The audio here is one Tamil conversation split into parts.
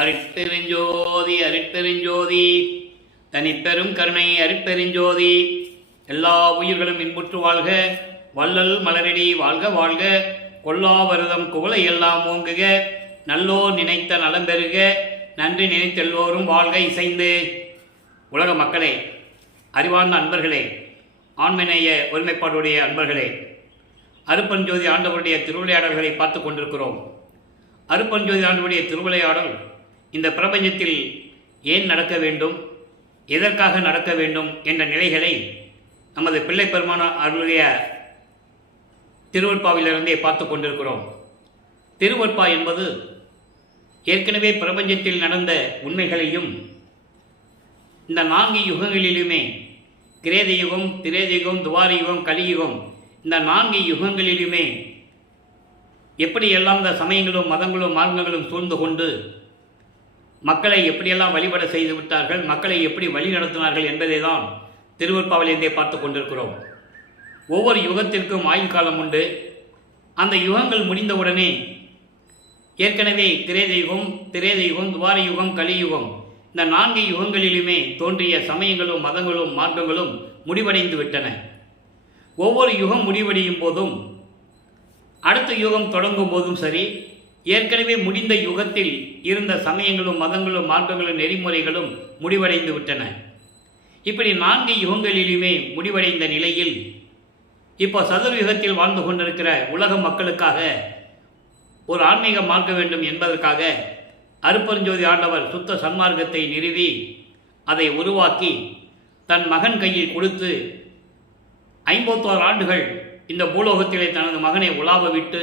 அருட்பெருஞ்சோதி அருட்பெருஞ்சோதி தனிப்பெரும் கருணை அருட்பெருஞ்சோதி. எல்லா உயிர்களும் இன்புற்று வாழ்க, வள்ளல் மலரடி வாழ்க வாழ்க, கொல்லா வருதம் குவளை எல்லாம் ஓங்குக, நல்லோர் நினைத்த நலம் பெறுக, நன்றி நினைத்தெல்லோரும் வாழ்க இசைந்து. உலக மக்களே, அறிவார்ந்த அன்பர்களே, ஆண்மநேய ஒருமைப்பாடுடைய அன்பர்களே, அருட்பெருஞ்சோதி ஆண்டவருடைய திருவிளையாடல்களை பார்த்து கொண்டிருக்கிறோம். அருட்பெருஞ்சோதி ஆண்டவருடைய திருவிளையாடல் இந்த பிரபஞ்சத்தில் ஏன் நடக்க வேண்டும், எதற்காக நடக்க வேண்டும் என்ற நிலைகளை நமது பிள்ளை பெருமான அவருடைய திருவற்பாவிலிருந்தே பார்த்து கொண்டிருக்கிறோம். திருவற்பா என்பது ஏற்கனவே பிரபஞ்சத்தில் நடந்த உண்மைகளையும் இந்த 4 யுகங்களிலுமே கிரேத யுகம், திரேத யுகம், துவார யுகம், கலியுகம், இந்த 4 யுகங்களிலுமே எப்படியெல்லாம் இந்த சமயங்களும் மதங்களும் மார்க்கங்களும் சூழ்ந்து கொண்டு மக்களை எப்படியெல்லாம் வழிபட செய்து விட்டார்கள், மக்களை எப்படி வழி நடத்தினார்கள் என்பதை தான் திருவற்பாவிலிருந்தே பார்த்து கொண்டிருக்கிறோம். ஒவ்வொரு யுகத்திற்கும் ஆயுள் காலம் உண்டு. அந்த யுகங்கள் முடிந்தவுடனே ஏற்கனவே திரேத யுகம், துவார யுகம், கலியுகம், இந்த 4 யுகங்களிலுமே தோன்றிய சமயங்களும் மதங்களும் மார்க்கங்களும் முடிவடைந்து விட்டன. ஒவ்வொரு யுகம் முடிவடையும் போதும் அடுத்த யுகம் தொடங்கும் போதும் சரி, ஏற்கனவே முடிந்த யுகத்தில் இருந்த சமயங்களும் மதங்களும் மார்க்கங்களும் நெறிமுறைகளும் முடிவடைந்து விட்டன. இப்படி 4 யுகங்களிலுமே முடிவடைந்த நிலையில் இப்போ சதுர்யுகத்தில் வாழ்ந்து கொண்டிருக்கிற உலக மக்களுக்காக ஒரு ஆன்மீகம் மார்க்க வேண்டும் என்பதற்காக அருட்பெருஞ்சோதி ஆண்டவர் சுத்த சன்மார்க்கத்தை நிறுவி அதை உருவாக்கி தன் மகன் கையில் கொடுத்து 51 ஆண்டுகள் இந்த பூலோகத்திலே தனது மகனை உலாவ விட்டு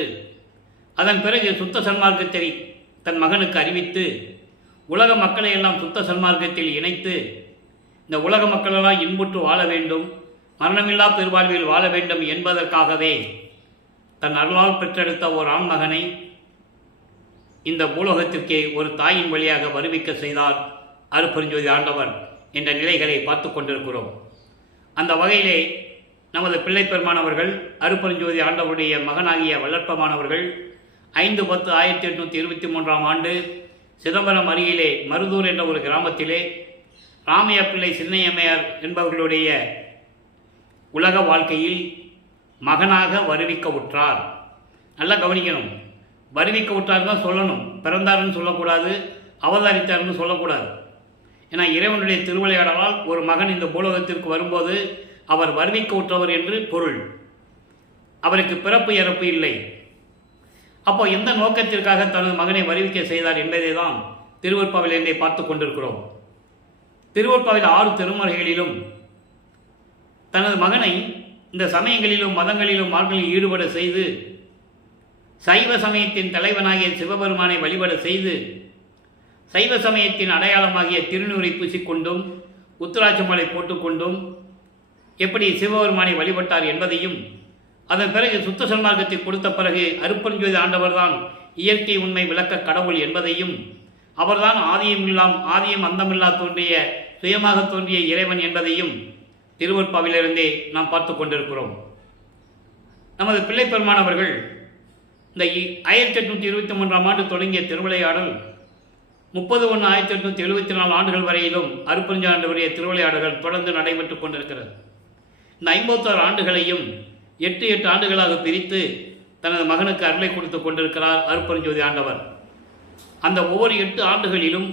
அதன் பிறகு சுத்த சன்மார்க்கத்தை தன் மகனுக்கு அறிவித்து உலக மக்களை எல்லாம் சுத்த சன்மார்க்கத்தில் இணைத்து இந்த உலக மக்களெல்லாம் இன்புற்று வாழ வேண்டும், மரணமில்லா பெருவாழ்வில் வாழ வேண்டும் என்பதற்காகவே தன் அருளால் பெற்றெடுத்த ஒரு ஆண்மகனை இந்த பூலோகத்திற்கே ஒரு தாயின் வழியாக வருவிக்க செய்தார் அருட்பெருஞ்சோதி ஆண்டவர் என்ற நிலைகளை பார்த்து கொண்டிருக்கிறோம். அந்த வகையிலே நமது பிள்ளை பெருமானவர்கள் அருட்பெருஞ்சோதி ஆண்டவருடைய மகனாகிய வளர்ப்பமானவர்கள் 5/10/1823 ஆண்டு சிதம்பரம் அருகிலே மருதூர் என்ற ஒரு கிராமத்திலே ராமையா பிள்ளை சின்னையம்மையார் என்பவர்களுடைய உலக வாழ்க்கையில் மகனாக வருவிக்க உற்றார். நல்லா கவனிக்கணும், வருவிக்க உற்றார் தான் சொல்லணும், பிறந்தார்னு சொல்லக்கூடாது, அவதரித்தார்னு சொல்லக்கூடாது. ஏன்னா இறைவனுடைய திருவிளையாடலால் ஒரு மகன் இந்த பூலோகத்திற்கு வரும்போது அவர் வருவிக்க உற்றவர் என்று பொருள். அவருக்கு பிறப்பு இறப்பு இல்லை. அப்போ எந்த நோக்கத்திற்காக தனது மகனை வருவிக்க செய்தார் என்பதை தான் திருவற்பாவிலிருந்தே பார்த்து கொண்டிருக்கிறோம். திருவற்பாவில் 6 திருமறைகளிலும் தனது மகனை இந்த சமயங்களிலும் மதங்களிலும் மார்களில் ஈடுபட செய்து சைவ சமயத்தின் தலைவனாகிய சிவபெருமானை வழிபட செய்து சைவ சமயத்தின் அடையாளமாகிய திருநூரை பூசிக்கொண்டும் உத்திராட்சமாலை போட்டுக்கொண்டும் எப்படி சிவபெருமானை வழிபட்டார் என்பதையும், அதன் பிறகு சுத்த சன்மார்க்கத்தை கொடுத்த பிறகு அருட்பெருஞ்சோதி ஆண்டவர் தான் இயற்கை உண்மை விளக்க கடவுள் என்பதையும், அவர்தான் ஆதியும் அந்தமில்லா தோன்றிய சுயமாக தோன்றிய இறைவன் என்பதையும் திருவற்பாவிலிருந்தே நாம் பார்த்து கொண்டிருக்கிறோம். நமது பிள்ளை பெருமானவர்கள் இந்த 1823 ஆண்டு தொடங்கிய திருவிளையாடல் 30/1/1874 ஆண்டுகள் வரையிலும் அருட்பெருஞ்சோதி ஆண்டவருடைய திருவிளையாடல்கள் தொடர்ந்து நடைபெற்று கொண்டிருக்கிறது. இந்த 51 ஆண்டுகளையும் 8 ஆண்டுகளாக பிரித்து தனது மகனுக்கு அருளை கொடுத்து கொண்டிருக்கிறார் அருட்பெருஞ்சோதி ஆண்டவர். அந்த ஒவ்வொரு 8 ஆண்டுகளிலும்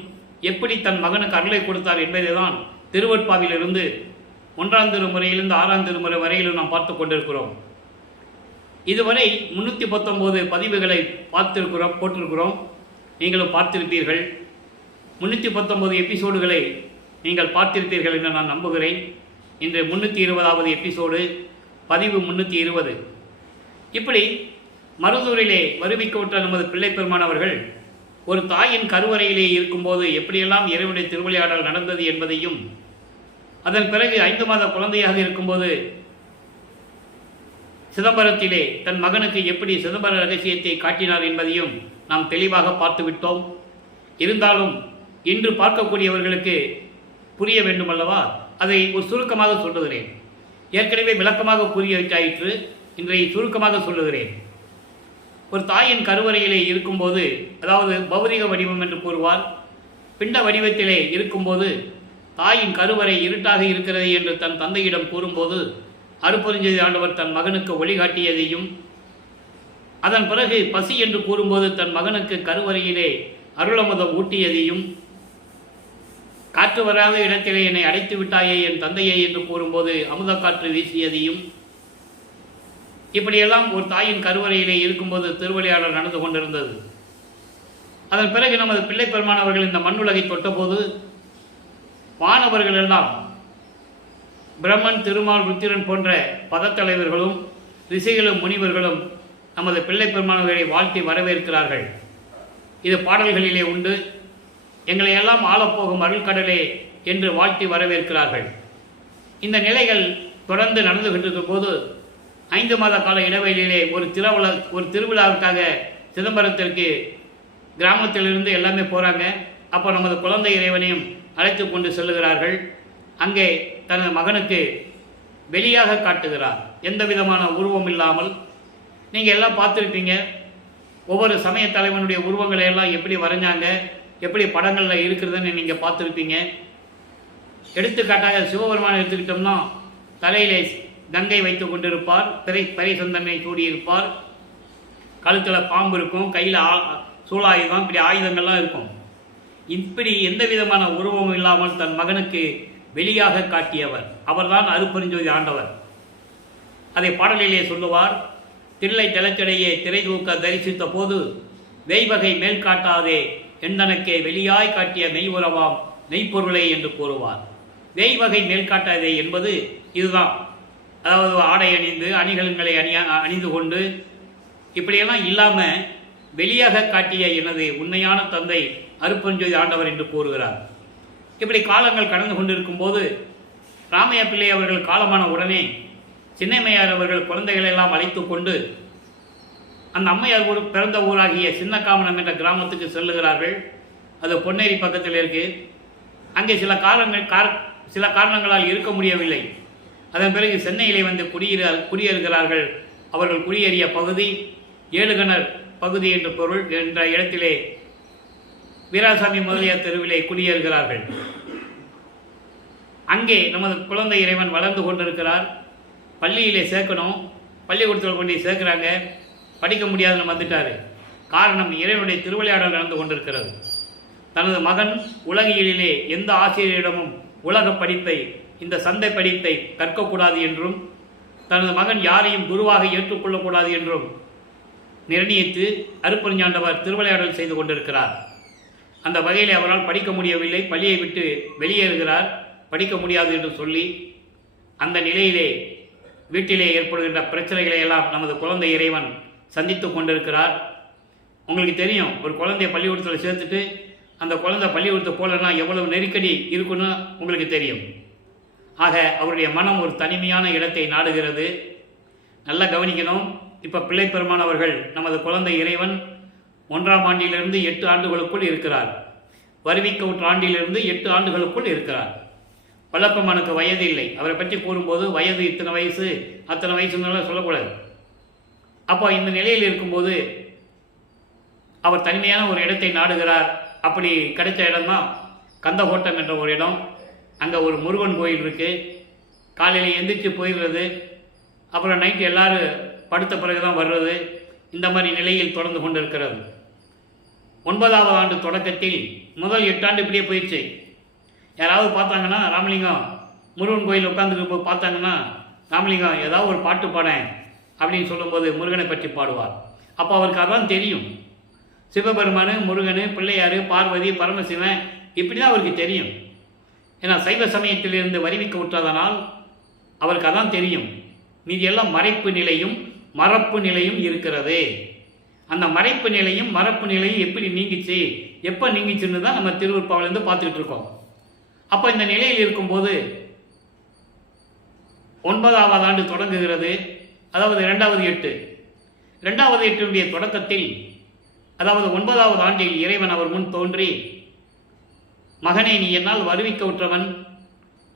எப்படி தன் மகனுக்கு அருளை கொடுத்தார் என்பதை தான் திருவற்பாவிலிருந்து 1ஆம் திருமுறையிலிருந்து 6ஆம் திருமுறை வரையிலும் நாம் பார்த்து கொண்டிருக்கிறோம். இதுவரை 319 பதிவுகளை போட்டிருக்கிறோம். நீங்களும் பார்த்திருப்பீர்கள். 319 எபிசோடுகளை நீங்கள் பார்த்திருப்பீர்கள் என்று நான் நம்புகிறேன். இன்று 320வது எபிசோடு, பதிவு 320. இப்படி மருதூரிலே வருவிக்க விட்ட நமது பிள்ளை பெருமானவர்கள் ஒரு தாயின் கருவறையிலே இருக்கும்போது எப்படியெல்லாம் இறைவனுடைய திருவிளையாடல் நடந்தது என்பதையும், அதன் பிறகு 5 மாத குழந்தையாக இருக்கும்போது சிதம்பரத்திலே தன் மகனுக்கு எப்படி சிதம்பர ரகசியத்தை காட்டினார் என்பதையும் நாம் தெளிவாக பார்த்துவிட்டோம். இருந்தாலும் இன்று பார்க்கக்கூடியவர்களுக்கு புரிய வேண்டும் அல்லவா, அதை ஒரு சுருக்கமாக சொல்லுகிறேன். ஏற்கனவே விளக்கமாக புரிய வைத்தாயிற்று, இன்றைய சுருக்கமாக சொல்லுகிறேன். ஒரு தாயின் கருவறையிலே இருக்கும்போது, அதாவது பௌதிக வடிவம் என்று கூறுவார், பிண்ட வடிவத்திலே இருக்கும்போது தாயின் கருவறை இருட்டாக இருக்கிறது என்று தன் தந்தையிடம் கூறும்போது அருட்பெருஞ்சோதி ஆண்டவர் தன் மகனுக்கு வழிகாட்டியதையும், அதன் பிறகு பசி என்று கூறும்போது தன் மகனுக்கு கருவறையிலே அருளமுதம் ஊட்டியதையும், காற்று வராத இடத்திலே என்னை அடைத்து விட்டாயே என் தந்தையை என்று கூறும்போது அமுத காற்று வீசியதையும், இப்படியெல்லாம் ஒரு தாயின் கருவறையிலே இருக்கும்போது திருவிளையாடல் நடந்து கொண்டிருந்தது. அதன் பிறகு நமது பிள்ளை பெருமான் அவர்கள் இந்த மண்ணுலகை தொட்டபோது வானவர்கள் எல்லாம் பிரம்மன், திருமால், ருத்திரன் போன்ற பதத்தலைவர்களும் ரிஷிகளும் முனிவர்களும் நமது பிள்ளை பெருமானவர்களை வாழ்த்தி வரவேற்கிறார்கள். இது பாடல்களிலே உண்டு. எங்களை எல்லாம் ஆளப்போகும் அருள்கடலே என்று வாழ்த்தி வரவேற்கிறார்கள். இந்த நிலைகள் தொடர்ந்து நடந்து கொண்டிருக்கும் போது 5 மாத கால இடைவெளியிலே ஒரு திருவிழாவுக்காக சிதம்பரத்திற்கு கிராமத்திலிருந்து எல்லாமே போகிறாங்க. அப்போ நமது குழந்தை இறைவனையும் அழைத்து கொண்டு செல்லுகிறார்கள். அங்கே தனது மகனுக்கு வெளியாக காட்டுகிறார், எந்த விதமான உருவம் இல்லாமல். நீங்கள் எல்லாம் பார்த்துருப்பீங்க, ஒவ்வொரு சமய தலைவனுடைய உருவங்களை எல்லாம் எப்படி வரைஞ்சாங்க, எப்படி படங்களில் இருக்கிறதுன்னு நீங்கள் பார்த்துருப்பீங்க. எடுத்துக்காட்டாக சிவபெருமானை எடுத்துக்கிட்டோம்னா தலையிலே கங்கை வைத்து கொண்டிருப்பார், பரிசந்தனை சூடியிருப்பார், கழுத்தில் பாம்பு இருக்கும், கையில் சூலாயுதம், இப்படி ஆயுதங்கள்லாம் இருக்கும். இப்படி எந்த விதமான உருவமும் இல்லாமல் தன் மகனுக்கு வெளியாக காட்டியவர் அவர்தான் அருட்பெருஞ்சோதி ஆண்டவர். அதை பாடலிலே சொல்லுவார். தில்லை திளச்சடையே திரை தூக்க தரிசித்த போது வெய்வகை மேல் காட்டாதே எந்தனக்கே வெளியாய் காட்டிய மெய்வுறவாம் மெய்ப்பொருளை என்று கூறுவார். வெய்வகை மேல் காட்டாதே என்பது இதுதான். அதாவது ஆடை அணிந்து அணிகலன்களை அணிந்து கொண்டு இப்படியெல்லாம் இல்லாமல் வெளியாக காட்டிய எனது உண்மையான தந்தை அருட்பெருஞ்சோதி ஆண்டவர் என்று கூறுகிறார். இப்படி காலங்கள் கடந்து கொண்டிருக்கும் போது ராமையா பிள்ளை அவர்கள் காலமான உடனே சின்னம்மையார் அவர்கள் குழந்தைகளை எல்லாம் அழைத்து கொண்டு அந்த அம்மையார் பிறந்த ஊராகிய சின்னக்காமனம் என்ற கிராமத்துக்கு செல்லுகிறார்கள். அது பொன்னேரி பக்கத்தில் இருக்கு. அங்கே சில காரணங்களால் இருக்க முடியவில்லை. அதன் பிறகு சென்னையிலே வந்து குடியேறுகிறார்கள். அவர்கள் குடியேறிய பகுதி ஏழுகணர் பகுதி என்று பொருள் என்ற இடத்திலே வீராசாமி முதலியார் தெருவிலே குடியேறுகிறார்கள். அங்கே நமது குழந்தை இறைவன் வளர்ந்து கொண்டிருக்கிறார். பள்ளியிலே சேர்க்கணும், பள்ளிக்கூடத்தில் கொண்டு சேர்க்கிறாங்க. படிக்க முடியாதுன்னு வந்துட்டார். காரணம், இறைவனுடைய திருவிளையாடல் நடந்து கொண்டிருக்கிறது. தனது மகன் உலகியலிலே எந்த ஆசிரியரிடமும் உலக படிப்பை, இந்த சந்தை படிப்பை கற்கக்கூடாது என்றும், தனது மகன் யாரையும் குருவாக ஏற்றுக்கொள்ளக்கூடாது என்றும் நிர்ணயித்து அருட்பெருஞ்சாண்டவர் திருவிளையாடல் செய்து கொண்டிருக்கிறார். அந்த வகையில் அவரால் படிக்க முடியவில்லை. பள்ளியை விட்டு வெளியேறுகிறார். படிக்க முடியாது என்று சொல்லி அந்த நிலையிலே வீட்டிலே ஏற்படுகின்ற பிரச்சனைகளை எல்லாம் நமது குழந்தை இறைவன் சந்தித்து கொண்டிருக்கிறார். உங்களுக்கு தெரியும், ஒரு குழந்தைய பள்ளிக்கூடத்தில் சேர்த்துட்டு அந்த குழந்தை பள்ளிக்கூடத்தை போலன்னா எவ்வளவு நெருக்கடி இருக்குன்னு உங்களுக்கு தெரியும். ஆக அவருடைய மனம் ஒரு தனிமையான இடத்தை நாடுகிறது. நல்லா கவனிக்கணும். இப்போ பிள்ளை பெருமான் அவர்கள் நமது குழந்தை இறைவன் 1ஆம் ஆண்டிலிருந்து 8 ஆண்டுகளுக்குள் இருக்கிறார். வருவிக்க ஆண்டிலிருந்து 8 ஆண்டுகளுக்குள் இருக்கிறார். வல்லப்பெருமானுக்கு வயது இல்லை. அவரை பற்றி கூறும்போது வயது இத்தனை வயசு அத்தனை வயசுன்னு சொல்லக்கூடாது. அப்போ இந்த நிலையில் இருக்கும்போது அவர் தனிமையான ஒரு இடத்தை நாடுகிறார். அப்படி கிடைச்ச இடம்தான் கந்தகோட்டம் என்ற ஒரு இடம். அங்கே ஒரு முருகன் கோயில் இருக்குது. காலையில் எந்திரிச்சு போயிடுறது, அப்புறம் நைட்டு எல்லோரும் படுத்த பிறகு தான் வர்றது. இந்த மாதிரி நிலையில் தொடர்ந்து கொண்டிருக்கிறது. 9ஆவது ஆண்டு தொடக்கத்தில் முதல் 8 ஆண்டு இப்படியே போயிடுச்சு. யாராவது பார்த்தாங்கன்னா ராமலிங்கம் முருகன் கோயில் உட்காந்துட்டு போய் பார்த்தாங்கன்னா ராமலிங்கம் ஏதாவது ஒரு பாட்டு பாடேன் அப்படின்னு சொல்லும்போது முருகனை பற்றி பாடுவார். அப்போ அவருக்கு அதான் தெரியும். சிவபெருமானு, முருகனு, பிள்ளையார், பார்வதி, பரமசிவன் இப்படி தான் அவருக்கு தெரியும். ஏன்னா சைவ சமயத்திலிருந்து வருவிக்க விட்டதனால் அவருக்கு அதான் தெரியும். மீதி எல்லாம் மறைப்பு நிலையும் மறப்பு நிலையும் இருக்கிறது. அந்த மறைப்பு நிலையும் மறப்பு நிலையும் எப்படி நீங்கிச்சு, எப்போ நீங்கிச்சுன்னு தான் நம்ம திருவருட்பாவிலிருந்து பார்த்துக்கிட்டு இருக்கோம். அப்போ இந்த நிலையில் இருக்கும்போது 9ஆவது ஆண்டு தொடங்குகிறது. அதாவது 2வது 8. 2வது 8 தொடக்கத்தில், அதாவது 9ஆவது ஆண்டில் இறைவன் அவர் முன் தோன்றி, மகனே, நீ என்னால் வருவிக்க உற்றவன்,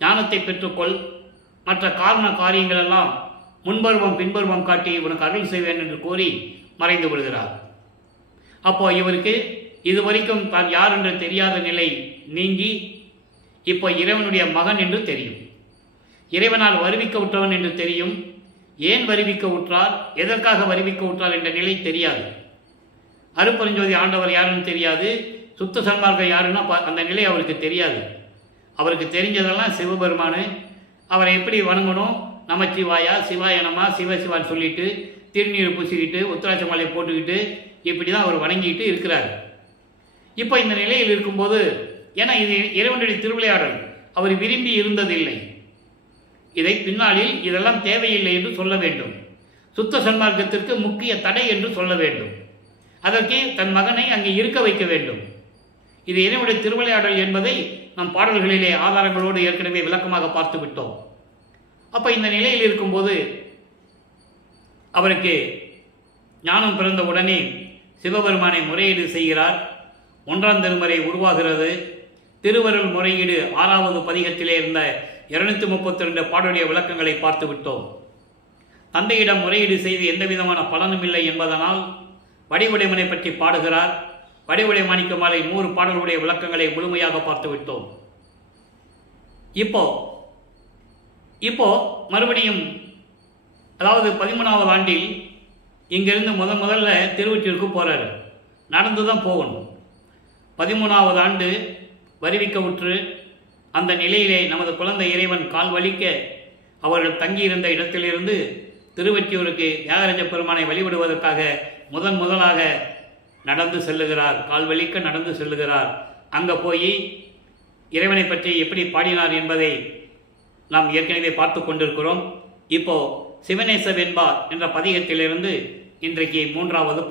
ஞானத்தை பெற்றுக்கொள், மற்ற காரண காரியங்களெல்லாம் முன்பருவம் பின்பருவம் காட்டி உனக்கு அருள் செய்வேன் என்று கூறி மறைந்து விடுகிறார். அப்போ இவருக்கு இதுவரைக்கும் தான் யார் என்று தெரியாத நிலை நீங்கி இப்போ இறைவனுடைய மகன் என்று தெரியும். இறைவனால் வருவிக்க உற்றவன் என்று தெரியும். ஏன் வருவிக்க உற்றார், எதற்காக வருவிக்க உற்றார் என்ற நிலை தெரியாது. அருப்பெருஞ்சோதி ஆண்டவர் யாருன்னு தெரியாது. சுத்த சன்மார்க்கம் யாருன்னா அந்த நிலை அவருக்கு தெரியாது. அவருக்கு தெரிஞ்சதெல்லாம் சிவபெருமானு. அவரை எப்படி வணங்கணும், நமச்சிவாயா, சிவாயனமா, சிவசிவான்னு சொல்லிட்டு திருநீர் பூசிக்கிட்டு உத்தராட்ச மாலையை போட்டுக்கிட்டு இப்படி தான் அவர் வணங்கிட்டு இருக்கிறார். இப்போ இந்த நிலையில் இருக்கும்போது, ஏன்னா இது இறைவனுடைய திருவிளையாடல், அவர் விரும்பி இருந்ததில்லை. இதை பின்னாளில் இதெல்லாம் தேவையில்லை என்று சொல்ல வேண்டும். சுத்த சன்மார்க்கத்திற்கு முக்கிய தடை என்று சொல்ல வேண்டும். அதற்கு தன் மகனை அங்கே இருக்க வைக்க வேண்டும். இது இறைவனுடைய திருவிளையாடல் என்பதை நம் பாடல்களிலே ஆதாரங்களோடு ஏற்கனவே விளக்கமாக பார்த்து விட்டோம். அப்போ இந்த நிலையில் இருக்கும்போது அவருக்கு ஞானம் பிறந்த உடனே சிவபெருமானை முறையீடு செய்கிறார். 1ஆம் திருமுறை உருவாகிறது. திருவருள் முறையீடு 6வது பதிகத்திலே இருந்த 232 பாடலுடைய விளக்கங்களை பார்த்து விட்டோம். தந்தையிடம் முறையீடு செய்து எந்த விதமான பலனும் இல்லை என்பதனால் வடிவுடைமனை பற்றி பாடுகிறார். வடிவுடை மாணிக்க மாலை 100 பாடல்களுடைய விளக்கங்களை முழுமையாக பார்த்து விட்டோம். இப்போ மறுபடியும், அதாவது 13வது ஆண்டில் இங்கிருந்து முதல்ல திருவொற்றியூருக்கு போகிறாரு. நடந்து தான் போகணும். 13வது ஆண்டு வருவிக்க உற்று அந்த நிலையிலே நமது குழந்தை இறைவன் கால் வலிக்க அவர்கள் தங்கியிருந்த இடத்திலிருந்து திருவொற்றியூருக்கு தியாகராஜ பெருமானை வழிபடுவதற்காக முதலாக நடந்து செல்லுகிறார். கால் வலிக்க நடந்து செல்லுகிறார். அங்கே போய் இறைவனை பற்றி எப்படி பாடினார் என்பதை நாம் ஏற்கனவே பார்த்து கொண்டிருக்கிறோம். இப்போ சிவநேச வெண்பா என்ற பதிகத்திலிருந்து இன்றைக்கு 3வது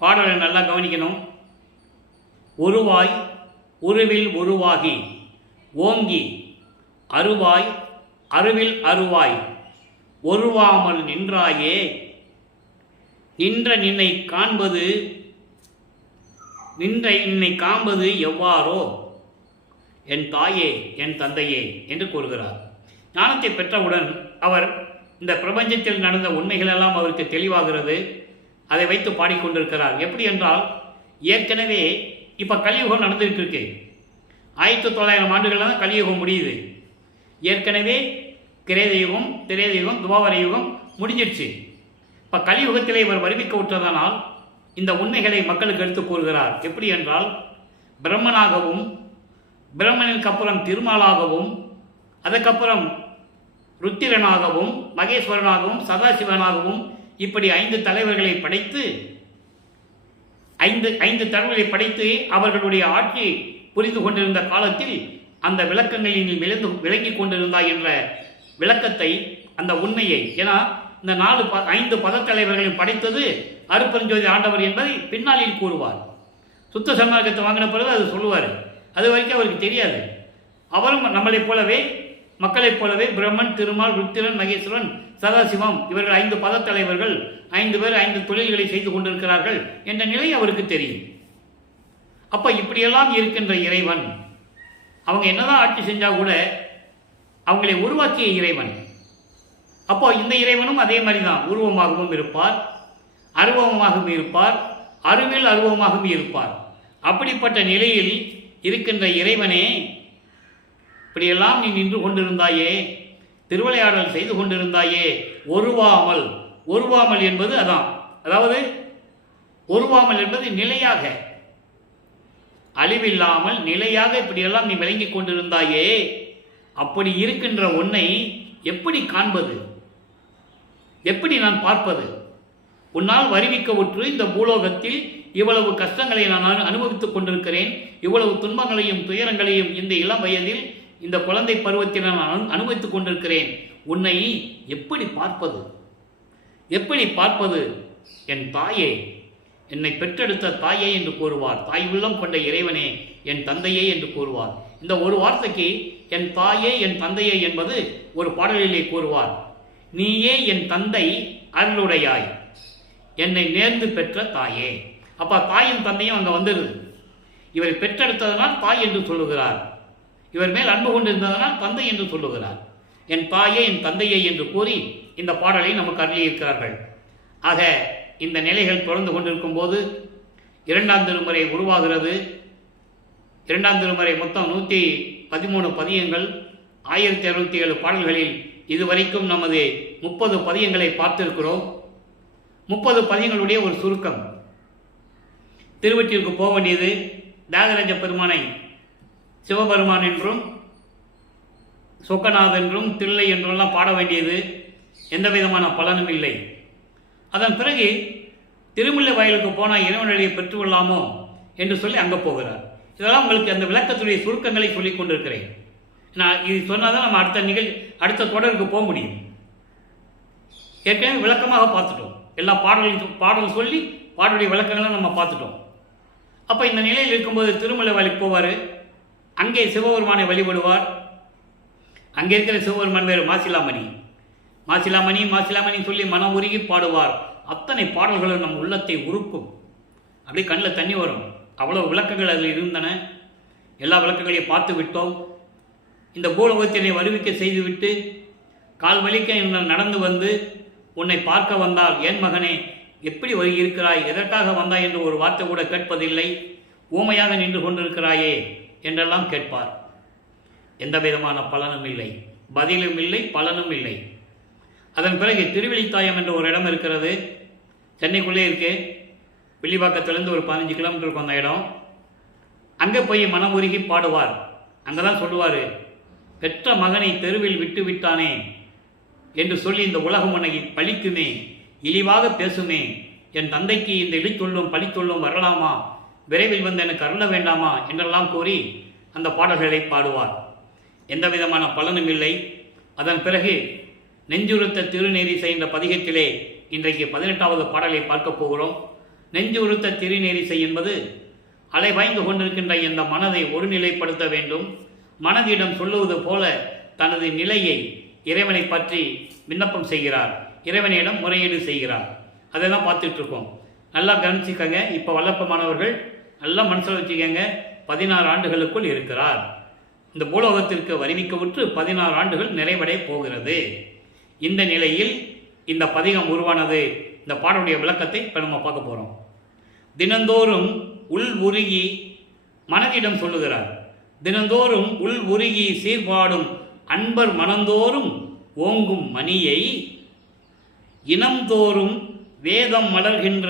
பாடலை நல்லா கவனிக்கணும். உருவாய் உருவில் உருவாகி ஓங்கி அருவாய் அருவில் அருவாய் ஒருவாமல் நின்றாயே, நின்ற நின்னை காண்பது எவ்வாறோ என் தாயே என் தந்தையே என்று கூறுகிறார். ஞானத்தை பெற்றவுடன் அவர் இந்த பிரபஞ்சத்தில் நடந்த உண்மைகளெல்லாம் அவருக்கு தெளிவாகிறது. அதை வைத்து பாடிக்கொண்டிருக்கிறார். எப்படி என்றால், ஏற்கனவே இப்போ கலியுகம் நடந்துகிட்டு இருக்கு. 1900 ஆண்டுகளில் தான் கலியுகம் முடியுது. ஏற்கனவே கிரேதயுகம், திரேதயுகம், துவாபர யுகம் முடிஞ்சிடுச்சு. இப்போ கலியுகத்திலே இவர் வருவிக்க விட்டதனால் இந்த உண்மைகளை மக்களுக்கு எடுத்து கூறுகிறார். எப்படி என்றால், பிரம்மனாகவும், பிரம்மனுக்கு அப்புறம் திருமாலாகவும், அதுக்கப்புறம் ருத்திரனாகவும், மகேஸ்வரனாகவும், சதாசிவனாகவும் இப்படி 5 தலைவர்களை படைத்து ஐந்து தலைவர்களை படைத்து அவர்களுடைய ஆட்சி புரிந்து கொண்டிருந்த காலத்தில் அந்த விளக்கங்களில் விளங்கி கொண்டிருந்தாய் என்ற விளக்கத்தை, அந்த உண்மையை, ஏன்னா இந்த 5 பதத்தலைவர்களையும் படைத்தது அருப்பெருஞ்சோதி ஆண்டவர் என்பதை பின்னாளில் கூறுவார். சுத்த சன்மார்க்கத்தை வாங்கின பிறகு அது சொல்லுவார். அது வரைக்கும் அவருக்கு தெரியாது. அவரும் நம்மளைப் போலவே, மக்களைப் போலவே பிரம்மன், திருமால், ருத்திரன், மகேஸ்வரன், சதாசிவம் இவர்கள் 5 பதத்தலைவர்கள், 5 பேர் 5 தொழில்களை செய்து கொண்டிருக்கிறார்கள் என்ற நிலை அவருக்கு தெரியும். அப்போ இப்படியெல்லாம் இருக்கின்ற இறைவன், அவங்க என்னதான் ஆட்சி செஞ்சால் கூட அவங்களை உருவாக்கிய இறைவன். அப்போ இந்த இறைவனும் அதே மாதிரி தான், உருவமாகவும் இருப்பார், அருவமாகவும் இருப்பார், அருவில் அருவமாகவும் இருப்பார். அப்படிப்பட்ட நிலையில் இருக்கின்ற இறைவனே, இப்படியெல்லாம் நீ நின்று கொண்டிருந்தாயே, திருவிளையாடல் செய்து கொண்டிருந்தாயே, ஒருவாமல் என்பது அதான். அதாவது ஒருவாமல் என்பது நிலையாக, அழிவில்லாமல் நிலையாக இப்படியெல்லாம் நீ விளங்கி கொண்டிருந்தாயே, அப்படி இருக்கின்ற உன்னை எப்படி காண்பது, எப்படி நான் பார்ப்பது? உன்னால் வருவிக்க உற்று இந்த பூலோகத்தில் இவ்வளவு கஷ்டங்களை நான் அனுபவித்துக் கொண்டிருக்கிறேன், இவ்வளவு துன்பங்களையும் துயரங்களையும் இந்த இளம் வயதில், இந்த குழந்தை பருவத்தில் நான் அனுபவித்துக் கொண்டிருக்கிறேன். உன்னை எப்படி பார்ப்பது, எப்படி பார்ப்பது? என் தாயே, என்னை பெற்றெடுத்த தாயே என்று கூறுவார். தாய் உள்ளம் கொண்ட இறைவனே, என் தந்தையே என்று கூறுவார். இந்த ஒரு வார்த்தைக்கு என் தாயே என் தந்தையே என்பது ஒரு பாடலிலே கூறுவார். நீயே என் தந்தை அருளுடையாய், என்னை நேர்ந்து பெற்ற தாயே. அப்போ தாயும் தந்தையும் அங்கே வந்துடுது. இவரை பெற்றெடுத்ததனால் தாய் என்று சொல்லுகிறார். இவர் மேல் அன்பு கொண்டிருந்ததனால் தந்தை என்று சொல்லுகிறார். என் தாயே என் தந்தையே என்று கூறி இந்த பாடலை நமக்கு அருளியிருக்கிறார்கள். ஆக இந்த நிலைகள் தொடர்ந்து கொண்டிருக்கும் போது இரண்டாம் திருமுறை உருவாகிறது. இரண்டாம் திருமுறை மொத்தம் 113 பதியங்கள், 1207 பாடல்களில் இதுவரைக்கும் நமது 30 பதியங்களை பார்த்திருக்கிறோம். 30 பதியங்களுடைய ஒரு சுருக்கம். திருவொற்றியூருக்கு போக வேண்டியது, தியாகராஜ பெருமானை சிவபெருமான் என்றும் சொக்கநாத் என்றும் தில்லை என்றெல்லாம் பாட வேண்டியது, எந்த விதமான பலனும் இல்லை. அதன் பிறகு திருமுல்லை வயலுக்கு போனால் இறைவனடியை பெற்றுக்கொள்ளாமோ என்று சொல்லி அங்கே போகிறார். இதெல்லாம் உங்களுக்கு அந்த விளக்கத்துடைய சுருக்கங்களை சொல்லிக் கொண்டிருக்கிறேன். நான் இது சொன்னால் தான் நம்ம அடுத்த தொடருக்கு போக முடியும். ஏற்கனவே விளக்கமாக பார்த்துட்டோம். எல்லா பாடல் சொல்லி பாடலுடைய விளக்கங்களை நம்ம பார்த்துட்டோம். அப்போ இந்த நிலையில் இருக்கும்போது திருமலை வயலுக்கு போவார். அங்கே சிவபெருமானை வழிபடுவார். அங்கே இருக்கிற சிவபெருமான் வேறு மாசிலாமணி மாசிலாமணி சொல்லி மனம் உருகி பாடுவார். அத்தனை பாடல்களும் நம் உள்ளத்தை உருக்கும். அப்படியே கண்ணில் தண்ணி வரும். அவ்வளோ விளக்கங்கள் அதில் இருந்தன. எல்லா விளக்கங்களையும் பார்த்து விட்டோம். இந்த பூலோகத்தினை வருவிக்க செய்துவிட்டு கால் வலிக்க நடந்து வந்து உன்னை பார்க்க வந்தால், என் மகனே எப்படி இருக்கிறாய், எதற்காக வந்தாய் என்று ஒரு வார்த்தை கூட கேட்பதில்லை. ஊமையாக நின்று கொண்டிருக்கிறாயே என்றெல்லாம் கேட்பார். எந்த விதமான பலனும் இல்லை, பதிலும் இல்லை, பலனும் இல்லை. அதன் பிறகு திருவிழித்தாயம் என்ற ஒரு இடம் இருக்கிறது. சென்னைக்குள்ளே இருக்கு. வில்லிவாக்கத்திலேருந்து ஒரு 15 கிலோமீட்டருக்கு வந்த இடம். அங்கே போய் மனம் உருகி பாடுவார். அங்கே தான் சொல்லுவார், பெற்ற மகனை தெருவில் விட்டு விட்டானே என்று சொல்லி இந்த உலகம் உன்னை பழிக்குமே, இழிவாக பேசுமே, என் தந்தைக்கு இந்த இழிச்சொல்லும் பழிச்சொல்லும் வரலாமா, விரைவில் வந்து எனக்கு அருள வேண்டாமா என்றெல்லாம் கூறி அந்த பாடல்களை பாடுவார். எந்த விதமான பலனும் இல்லை. அதன் பிறகு நெஞ்சுறுத்த திருநேரிசை என்ற பதிகத்திலே இன்றைக்கு 18வது பாடலை பார்க்க போகிறோம். நெஞ்சுறுத்த திருநேரிசை என்பது அலைவாய்ந்து கொண்டிருக்கின்ற இந்த மனதை ஒருநிலைப்படுத்த வேண்டும். மனதிடம் சொல்லுவது போல தனது நிலையை இறைவனை பற்றி விண்ணப்பம் செய்கிறார். இறைவனிடம் முறையீடு செய்கிறார். அதை தான் பார்த்துட்டு இருக்கோம். நல்லா கவனிச்சுக்கங்க. இப்போ வல்லப்ப மாணவர்கள் நல்லா மனசில் வச்சுக்கங்க. 16 ஆண்டுகளுக்குள் இருக்கிறார். இந்த பூலோகத்திற்கு வருவிக்கவுற்று 16 ஆண்டுகள் நிறைவடைய போகிறது. இந்த நிலையில் இந்த பதிகம் உருவானது. இந்த பாடலுடைய விளக்கத்தை இப்போ நம்ம பார்க்க போகிறோம். தினந்தோறும் உள் உருகி மனதிடம் சொல்லுகிறார். தினந்தோறும் உள் உருகி சீர்பாடும் அன்பர் மனந்தோறும் ஓங்கும் மணியை, இனந்தோறும் வேதம் மலர்கின்ற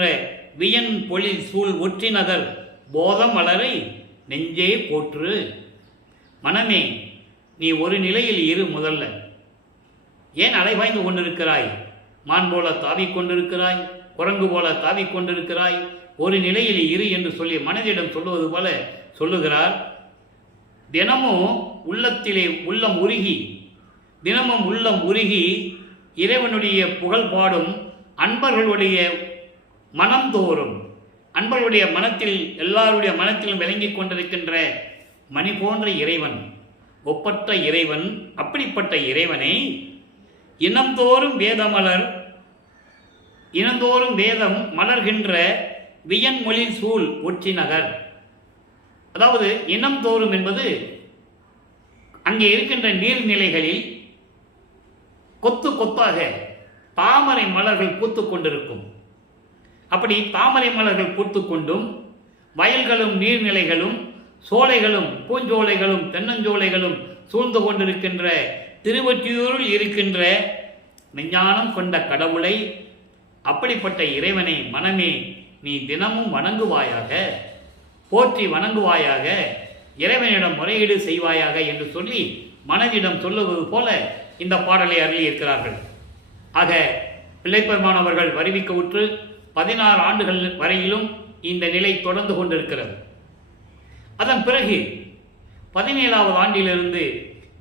வியன் பொழில் சூழ் ஒற்றி நகர் போதம் மலரை நெஞ்சே போற்று. மனமே, நீ ஒரு நிலையில் இரு. முதல்ல ஏன் அலைவாய்ந்து கொண்டிருக்கிறாய்? மான் போல தாவிக் கொண்டிருக்கிறாய், குரங்கு போல தாவிக் கொண்டிருக்கிறாய். ஒரு நிலையில் இரு என்று சொல்லி மனதிடம் சொல்லுவது போல சொல்லுகிறார். தினமும் உள்ளத்திலே உள்ளம் உருகி, தினமும் உள்ளம் உருகி இறைவனுடைய புகழ் பாடும் அன்பர்களுடைய மனந்தோறும், அன்பர்களுடைய மனத்தில், எல்லாருடைய மனத்திலும் விளங்கிக் கொண்டிருக்கின்ற மணி போன்ற இறைவன், ஒப்பற்ற இறைவன். அப்படிப்பட்ட இறைவனை இனந்தோறும் வேதமலர், இனந்தோறும் வேதம் மலர்கின்ற வியன்மொழி சூழ் ஒற்றி நகர். அதாவது இனந்தோறும் என்பது அங்கே இருக்கின்ற நீர்நிலைகளில் கொத்து கொத்தாக தாமரை மலர்கள் பூத்து கொண்டிருக்கும். அப்படி தாமரை மலர்கள் பூத்து கொண்டும் வயல்களும் நீர்நிலைகளும் சோலைகளும் பூஞ்சோலைகளும் தென்னஞ்சோலைகளும் சூழ்ந்து கொண்டிருக்கின்ற திருவொற்றியூரில் இருக்கின்ற விஞ்ஞானம் கொண்ட கடவுளை, அப்படிப்பட்ட இறைவனை மனமே நீ தினமும் வணங்குவாயாக, போற்றி வணங்குவாயாக, இறைவனிடம் முறையீடு செய்வாயாக என்று சொல்லி மனதிடம் சொல்லுவது போல இந்த பாடலை அருளியிருக்கிறார்கள். ஆக பிள்ளைப்பெருமானவர்கள் வருவிக்க உற்று 16 ஆண்டுகள் வரையிலும் இந்த நிலை தொடர்ந்து கொண்டிருக்கிறது. அதன் பிறகு 17வது ஆண்டிலிருந்து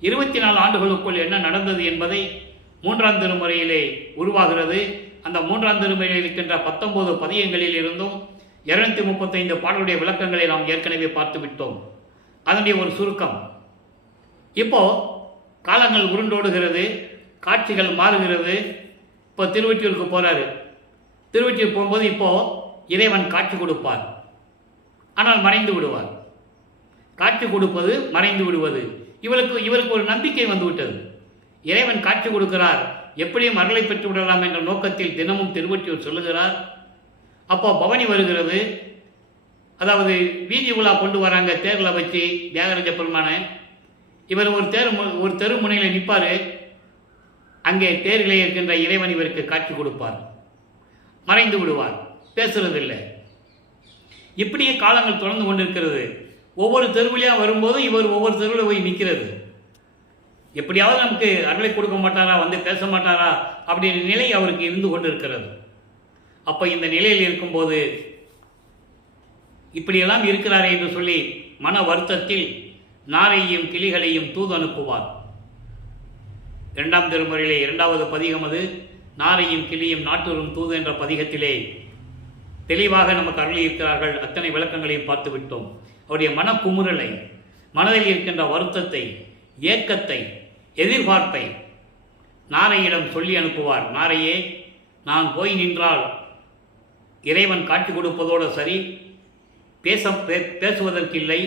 24 ஆண்டுகளுக்குள் என்ன நடந்தது என்பதை 3ஆம் திருமுறையிலே உருவாகிறது. அந்த 3ஆம் திருமுறையில் இருக்கின்ற 19 பதியங்களில் இருந்தும் 235 பாடலுடைய விளக்கங்களை நாம் ஏற்கனவே பார்த்து விட்டோம். அதனுடைய ஒரு சுருக்கம். இப்போ காலங்கள் உருண்டோடுகிறது, காட்சிகள் மாறுகிறது. இப்போ திருவொற்றியூருக்கு போறாரு. திருவொற்றியூர் போகும்போது இப்போ இறைவன் காட்சி கொடுப்பார், ஆனால் மறைந்து விடுவார். காட்சி கொடுப்பது, மறைந்து விடுவது, இவருக்கு ஒரு நம்பிக்கை வந்துவிட்டது. இறைவன் காட்சி கொடுக்கிறார், எப்படியும் அருளை பெற்று விடலாம் என்ற நோக்கத்தில் தினமும் திருவொற்றியூர் சொல்லுகிறார். அப்போ பவனி வருகிறது. அதாவது வீதி உலா கொண்டு வராங்க தேரில் வச்சு தியாகராஜ பெருமானை. இவர் ஒரு தெரு முனையில் நிற்பார். அங்கே தேரிலே இருக்கின்ற இறைவன் இவருக்கு காட்சி கொடுப்பார், மறைந்து விடுவார், பேசுறதில்லை. இப்படியே காலங்கள் தொடர்ந்து கொண்டிருக்கிறது. ஒவ்வொரு தெருவிலையாக வரும்போது இவர் ஒவ்வொரு தெருவில் போய் நிற்கிறது. எப்படியாவது நமக்கு அருளை கொடுக்க மாட்டாரா, வந்து பேச மாட்டாரா அப்படின்ற நிலை அவருக்கு இருந்து கொண்டு இருக்கிறது. அப்போ இந்த நிலையில் இருக்கும்போது இப்படியெல்லாம் இருக்கிறாரே என்று சொல்லி மன வருத்தத்தில் நாரையும் கிளிகளையும் தூது அனுப்புவார். 2ஆம் திருமுறையிலே 2வது பதிகம் அது. நாரையும் கிளியும் நாட்டுறும் தூது என்ற பதிகத்திலே தெளிவாக நமக்கு அருளி இருக்கிறார்கள். அத்தனை விளக்கங்களையும் பார்த்து விட்டோம். அவருடைய மனக்குமுறலை, மனதில் இருக்கின்ற வருத்தத்தை, ஏக்கத்தை, எதிர்பார்ப்பை நாரையிடம் சொல்லி அனுப்புவார். நாரையே, நான் போய் நின்றால் இறைவன் காட்சி கொடுப்பதோடு சரி, பேசுவதற்கில்லை,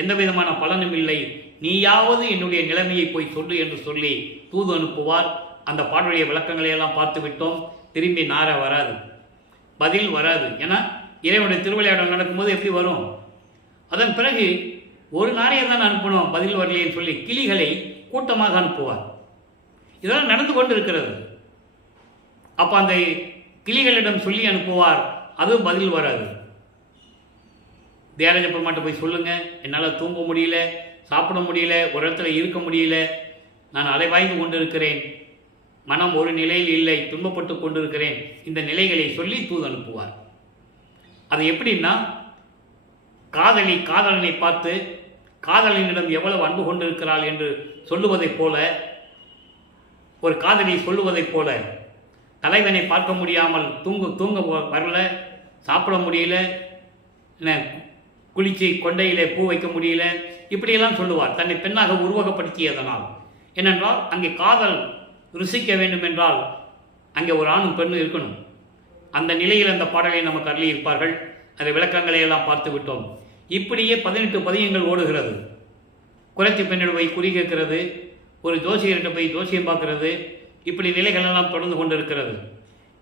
எந்த விதமான பலனும் இல்லை, நீயாவது என்னுடைய நிலைமையை போய் சொல்லு என்று சொல்லி தூது அனுப்புவார். அந்த பாடலுடைய விளக்கங்களை எல்லாம் பார்த்து விட்டோம். திரும்பி நாரை வராது, பதில் வராது. ஏன்னா இறைவனுடைய திருவிளையாடல் நடக்கும்போது எப்படி வரும்? அதன் பிறகு ஒரு நாரையை தான் அனுப்பணும், பதில் வரலைன்னு சொல்லி கிளிகளை கூட்டமாக அனுப்புவார். இதெல்லாம் நடந்து கொண்டு இருக்கிறது. அப்போ அந்த கிளிகளிடம் சொல்லி அனுப்புவார், அதுவும் பதில் வராது. தியாகராஜ பெருமாட்ட போய் சொல்லுங்க, என்னால் தூங்க முடியல, சாப்பிட முடியல, ஒரு இடத்துல இருக்க முடியல, நான் அலைவாய்ந்து கொண்டிருக்கிறேன், மனம் ஒரு நிலையில் இல்லை, துன்பப்பட்டு கொண்டிருக்கிறேன், இந்த நிலைகளை சொல்லி தூது அனுப்புவார். அது எப்படின்னா, காதலனை பார்த்து காதலனிடம் எவ்வளவு அன்பு கொண்டிருக்கிறாள் என்று சொல்லுவதைப் போல, ஒரு காதலி சொல்லுவதைப் போல, தலைவனை பார்க்க முடியாமல் தூங்க வரல, சாப்பிட முடியல, குளிச்சு கொண்டையிலே பூ வைக்க முடியல, இப்படியெல்லாம் சொல்லுவார். தன்னை பெண்ணாக உருவகப்படுத்தியதனால். ஏனென்றால் அங்கே காதல் ருசிக்க வேண்டும் என்றால் அங்கே ஒரு ஆணும் பெண்ணும் இருக்கணும். அந்த நிலையில் அந்த பாடலை நமக்கு அருளி இருப்பார்கள். அந்த விளக்கங்களை எல்லாம் பார்த்து விட்டோம். இப்படியே 18 பதியங்கள் ஓடுகிறது. குறைத்தி பெண்ணிடம் போய் குறி கேட்கிறது, ஒரு ஜோசியர்கிட்ட போய் ஜோசியம் பார்க்கிறது, இப்படி நிலைகளெல்லாம் தொடர்ந்து கொண்டிருக்கிறது.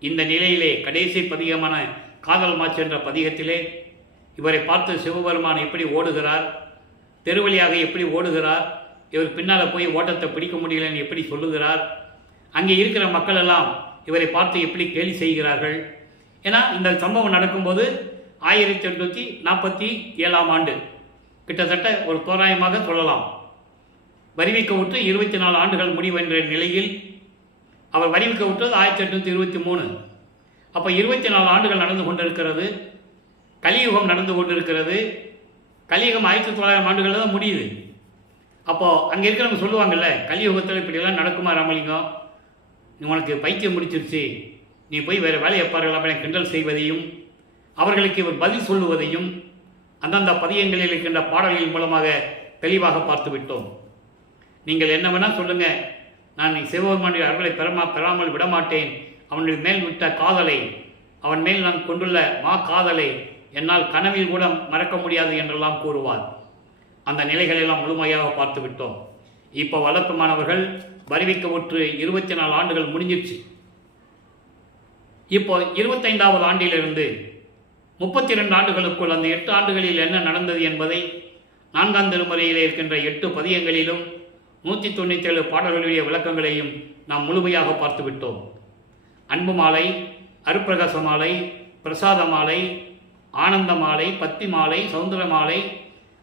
இந்த நிலையிலே கடைசி பதிகமான காதல் மாச்சு என்ற பதிகத்திலே இவரை பார்த்து சிவபெருமான் எப்படி ஓடுகிறார், தெருவழியாக எப்படி ஓடுகிறார், இவர் பின்னால் போய் ஓட்டத்தை பிடிக்க முடியலன்னு எப்படி சொல்லுகிறார், அங்கே இருக்கிற மக்கள் எல்லாம் இவரை பார்த்து எப்படி கேலி செய்கிறார்கள். ஏன்னா இந்த சம்பவம் நடக்கும்போது 1847ஆம் ஆண்டு, கிட்டத்தட்ட ஒரு தோராயமாக சொல்லலாம். வரிவிக்க விட்டு 24 ஆண்டுகள் முடிவென்ற நிலையில் அவர் வரிவிக்க விட்டது 1823. அப்போ 24 ஆண்டுகள் நடந்து கொண்டிருக்கிறது. கலியுகம் நடந்து கொண்டிருக்கிறது. கலியுகம் 1900 ஆண்டுகளில் தான் முடியுது. அப்போது அங்கே இருக்கிறவங்க சொல்லுவாங்கள்ல, கலியுகத்தில் இப்படியெல்லாம் நடக்குமா ராமலிங்கம், நீ உனக்கு பைத்தியம் முடிச்சிருச்சு, நீ போய் வேறு வேலையை பாருங்கள் கிண்டல் செய்வதையும் அவர்களுக்கு இவர் பதில் சொல்லுவதையும் அந்தந்த பதியங்களில் இருக்கின்ற பாடல்களின் மூலமாக தெளிவாக பார்த்து விட்டோம். நீங்கள் என்ன வேணால் சொல்லுங்கள், நான் சிவபெருமானுடைய அருளை பெறாமல் விடமாட்டேன், அவனுடைய மேல் விட்ட காதலை, அவன் மேல் நான் கொண்டுள்ள காதலை என்னால் கனவில் கூட மறக்க முடியாது என்றெல்லாம் கூறுவார். அந்த நிலைகளெல்லாம் முழுமையாக பார்த்து விட்டோம். இப்போ வளர்ப்பு மாணவர்கள் வருவிக்க ஒற்று 24 ஆண்டுகள் முடிஞ்சிருச்சு. இப்போ 25வது ஆண்டிலிருந்து 32 ஆண்டுகளுக்குள் அந்த 8 ஆண்டுகளில் என்ன நடந்தது என்பதை 4ஆம் திருமுறையில் இருக்கின்ற 8 பதியங்களிலும் 197 பாடல்களுடைய விளக்கங்களையும் நாம் முழுமையாக பார்த்து விட்டோம். அன்பு மாலை, அருப்பிரகாச மாலை, பிரசாத மாலை, ஆனந்த மாலை, பத்தி மாலை, சௌந்தர மாலை,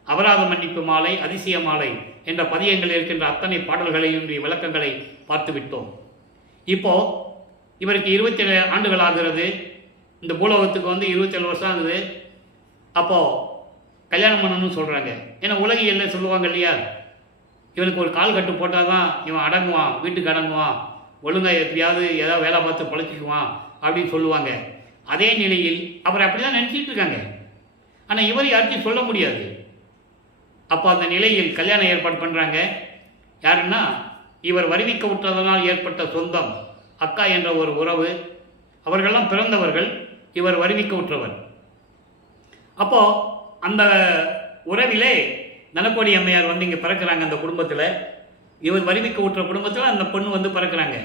அபராத மன்னிப்பு மாலை, அதிசய மாலை என்ற பதியங்களில் இருக்கின்ற அத்தனை பாடல்களையும் விளக்கங்களை பார்த்து விட்டோம். இப்போ இவருக்கு 27 ஆண்டுகள் ஆகிறது. இந்த பூலோகத்துக்கு வந்து 27 வருஷம் ஆகுது. அப்போது கல்யாணம் பண்ணணும்னு சொல்கிறாங்க. ஏன்னா உலகியல்ல சொல்லுவாங்க இல்லையா, இவனுக்கு ஒரு கால் கட்டு போட்டால் தான் இவன் அடங்குவான், வீட்டுக்கு அடங்குவான், ஒழுங்காக எப்படியாவது ஏதாவது வேலை பார்த்து பழச்சிக்குவான் அப்படின்னு சொல்லுவாங்க. அதே நிலையில் அவர் அப்படி தான் நினச்சிட்டு இருக்காங்க. ஆனால் இவர் யார்த்தையும் சொல்ல முடியாது. அப்போ அந்த நிலையில் கல்யாணம் ஏற்பாடு பண்ணுறாங்க. யாருன்னா, இவர் வருவிக்க விட்டதனால் ஏற்பட்ட சொந்தம் அக்கா என்ற ஒரு உறவு, அவர்களெல்லாம் பிறந்தவர்கள், இவர் வருவிக்க விட்டவர். அப்போது அந்த உறவிலே தனக்கோடி அம்மையார் வந்து இங்கே பிறக்கிறாங்க. அந்த குடும்பத்தில், இவர் வருவிக்க விட்டுற குடும்பத்தில் அந்த பொண்ணு வந்து பிறக்கிறாங்க.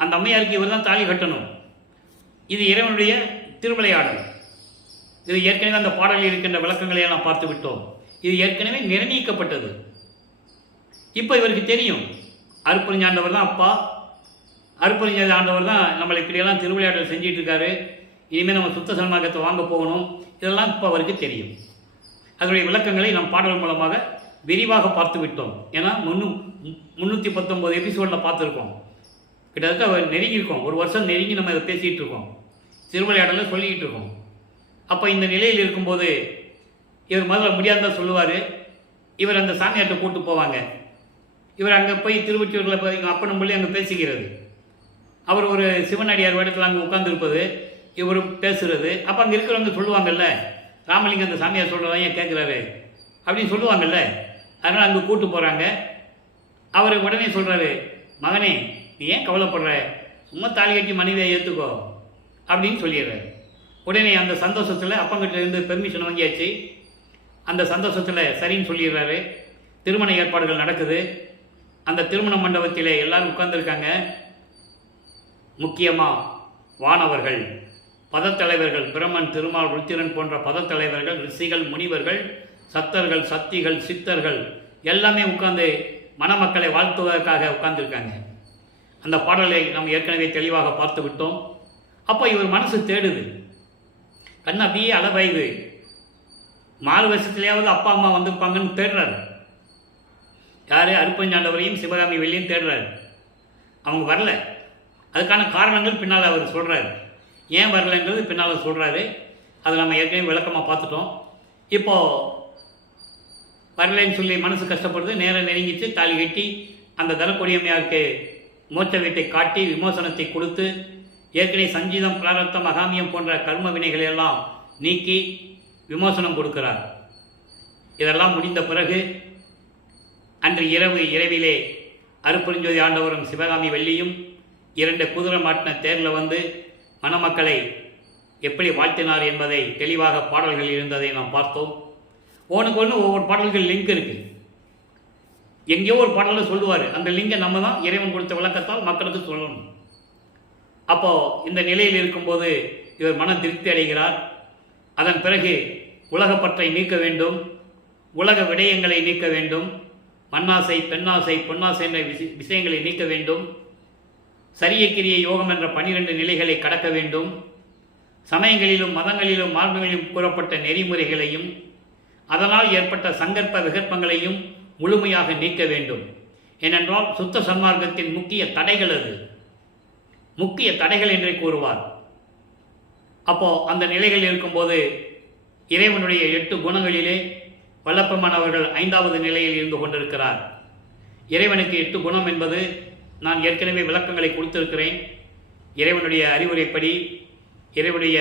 அந்த அம்மையாருக்கு இவர் தான் தாலி கட்டணும். இது இறைவனுடைய திருவிளையாடல். இது ஏற்கனவே அந்த பாடலில் இருக்கின்ற விளக்கங்களை எல்லாம் பார்த்து விட்டோம். இது ஏற்கனவே நிர்ணயிக்கப்பட்டது. இப்போ இவருக்கு தெரியும், அருட்பெருஞ்சாண்டவர் தான் அப்பா, அருட்பெருஞ்சாதி ஆண்டவர் தான் நம்மளை இப்படியெல்லாம் திருவிளையாடல் செஞ்சிட்டு இருக்காரு, இனிமேல் நம்ம சுத்த சன்மார்க்கத்தை வாங்க போகணும், இதெல்லாம் இப்போ அவருக்கு தெரியும். அதனுடைய விளக்கங்களை நம் பாடல் மூலமாக விரிவாக பார்த்து விட்டோம். ஏன்னா 319 எபிசோடில் பார்த்துருக்கோம். கிட்டத்தட்ட நெருங்கியிருக்கோம், ஒரு வருஷம் நெருங்கி நம்ம இதை பேசிகிட்டு இருக்கோம், திருவிளையாடலில் சொல்லிக்கிட்டு இருக்கோம். அப்போ இந்த நிலையில் இருக்கும்போது இவர் முதல்ல முடியாதான் சொல்லுவார். இவர் அந்த சாமியார்கிட்ட கூப்பிட்டு போவாங்க. இவர் அங்கே போய் திருவொற்றியூரில் போய் எங்கள் அப்பனும் சொல்லி அங்கே பேசிக்கிறது. அவர் ஒரு சிவனடியார் வேடத்தில் அங்கே உட்காந்துருப்பது, இவர் பேசுகிறது. அப்போ அங்கே இருக்கிறவங்க சொல்லுவாங்கல்ல, ராமலிங்கம் அந்த சாமியார் சொல்கிறதான் ஏன் கேட்குறாரு அப்படின்னு சொல்லுவாங்கல்ல. அதனால் அங்கே கூப்பிட்டு போகிறாங்க. அவர் உடனே சொல்கிறாரு, மகனே நீ ஏன் கவலைப்படுற, சும்மா தாலி கட்டி மனைவியை ஏற்றுக்கோ அப்படின்னு சொல்லிடுறாரு. உடனே அந்த சந்தோஷத்தில் அப்பங்கிட்ட இருந்து பெர்மிஷன் வாங்கியாச்சு. அந்த சந்தோஷத்தில் சரின்னு சொல்லிடுறாரு. திருமண ஏற்பாடுகள் நடக்குது. அந்த திருமண மண்டபத்தில் எல்லாரும் உட்கார்ந்துருக்காங்க. முக்கியமாக வானவர்கள், பதத்தலைவர்கள், பிரம்மன், திருமால், ருத்திரன் போன்ற பதத்தலைவர்கள், ரிஷிகள், முனிவர்கள், சத்தர்கள், சக்திகள், சித்தர்கள் எல்லாமே உட்கார்ந்து மணமக்களை வாழ்த்துவதற்காக உட்கார்ந்துருக்காங்க. அந்த பாடலை நாம் ஏற்கனவே தெளிவாக பார்த்து விட்டோம். அப்போ இவர் மனசு தேடுது, கண்ணு அப்படியே அளவாயுது. 4 வருஷத்துலேயாவது அப்பா அம்மா வந்திருப்பாங்கன்னு தேடுறாரு. யார்? அருட்பெருஞ்சாண்டவரையும் சிவகாமி வெள்ளியும் தேடுறாரு. அவங்க வரல. அதுக்கான காரணங்கள் பின்னால் அவர் சொல்கிறார். ஏன் வரலைன்றது பின்னால் சொல்கிறாரு. அதை நம்ம ஏற்கனவே விளக்கமாக பார்த்துட்டோம். இப்போது வரலைன்னு சொல்லி மனசு கஷ்டப்படுது. நேரம் நெருங்கிட்டு தாலி கட்டி அந்த தனக்கொடியம்மையாருக்கு மோட்ச வீட்டை காட்டி விமோசனத்தை கொடுத்து ஏற்கனவே சஞ்சீதம், பிராரத்தம், அகாமியம் போன்ற கர்ம வினைகளை எல்லாம் நீக்கி விமோசனம் கொடுக்கிறார். இதெல்லாம் முடிந்த பிறகு அன்று இரவிலே அருட்பெருஞ்சோதி ஆண்டவரும் சிவகாமி வெள்ளியும் 2 குதிரை மாட்டின தேரில் வந்து மணமக்களை எப்படி வாழ்த்தினார் என்பதை தெளிவாக பாடல்கள் இருந்ததை நாம் பார்த்தோம். ஒன்றுக்கு ஒன்று ஒவ்வொரு பாடல்கள் லிங்க் இருக்குது. எங்கேயோ ஒரு பாடலில் சொல்லுவார், அந்த லிங்கை நம்ம தான் இறைவன் கொடுத்த விளக்கத்தால் மக்களுக்கு சொல்லணும். அப்போது இந்த நிலையில் இருக்கும்போது இவர் மன திருப்தி அடைகிறார். அதன் பிறகு உலகப்பற்றை நீக்க வேண்டும், உலக விடயங்களை நீக்க வேண்டும், மண்ணாசை, பெண்ணாசை, பொன்னாசை என்ற விஷயங்களை நீக்க வேண்டும், சரியக்கிரிய யோகம் என்ற 12 நிலைகளை கடக்க வேண்டும், சமயங்களிலும் மதங்களிலும் மார்க்கங்களிலும் கூறப்பட்ட நெறிமுறைகளையும் அதனால் ஏற்பட்ட சங்கற்ப விகற்பங்களையும் முழுமையாக நீக்க வேண்டும். ஏனென்றால் சுத்த சன்மார்க்கத்தின் முக்கிய தடைகள் அது, முக்கிய தடைகள் என்றே கூறுவார். அப்போது அந்த நிலைகள் இருக்கும்போது இறைவனுடைய 8 குணங்களிலே வல்லப்பெருமான் அவர்கள் 5வது நிலையில் இருந்து கொண்டிருக்கிறார். இறைவனுக்கு 8 குணம் என்பது நான் ஏற்கனவே விளக்கங்களை கொடுத்திருக்கிறேன். இறைவனுடைய அறிவுரைப்படி, இறைவனுடைய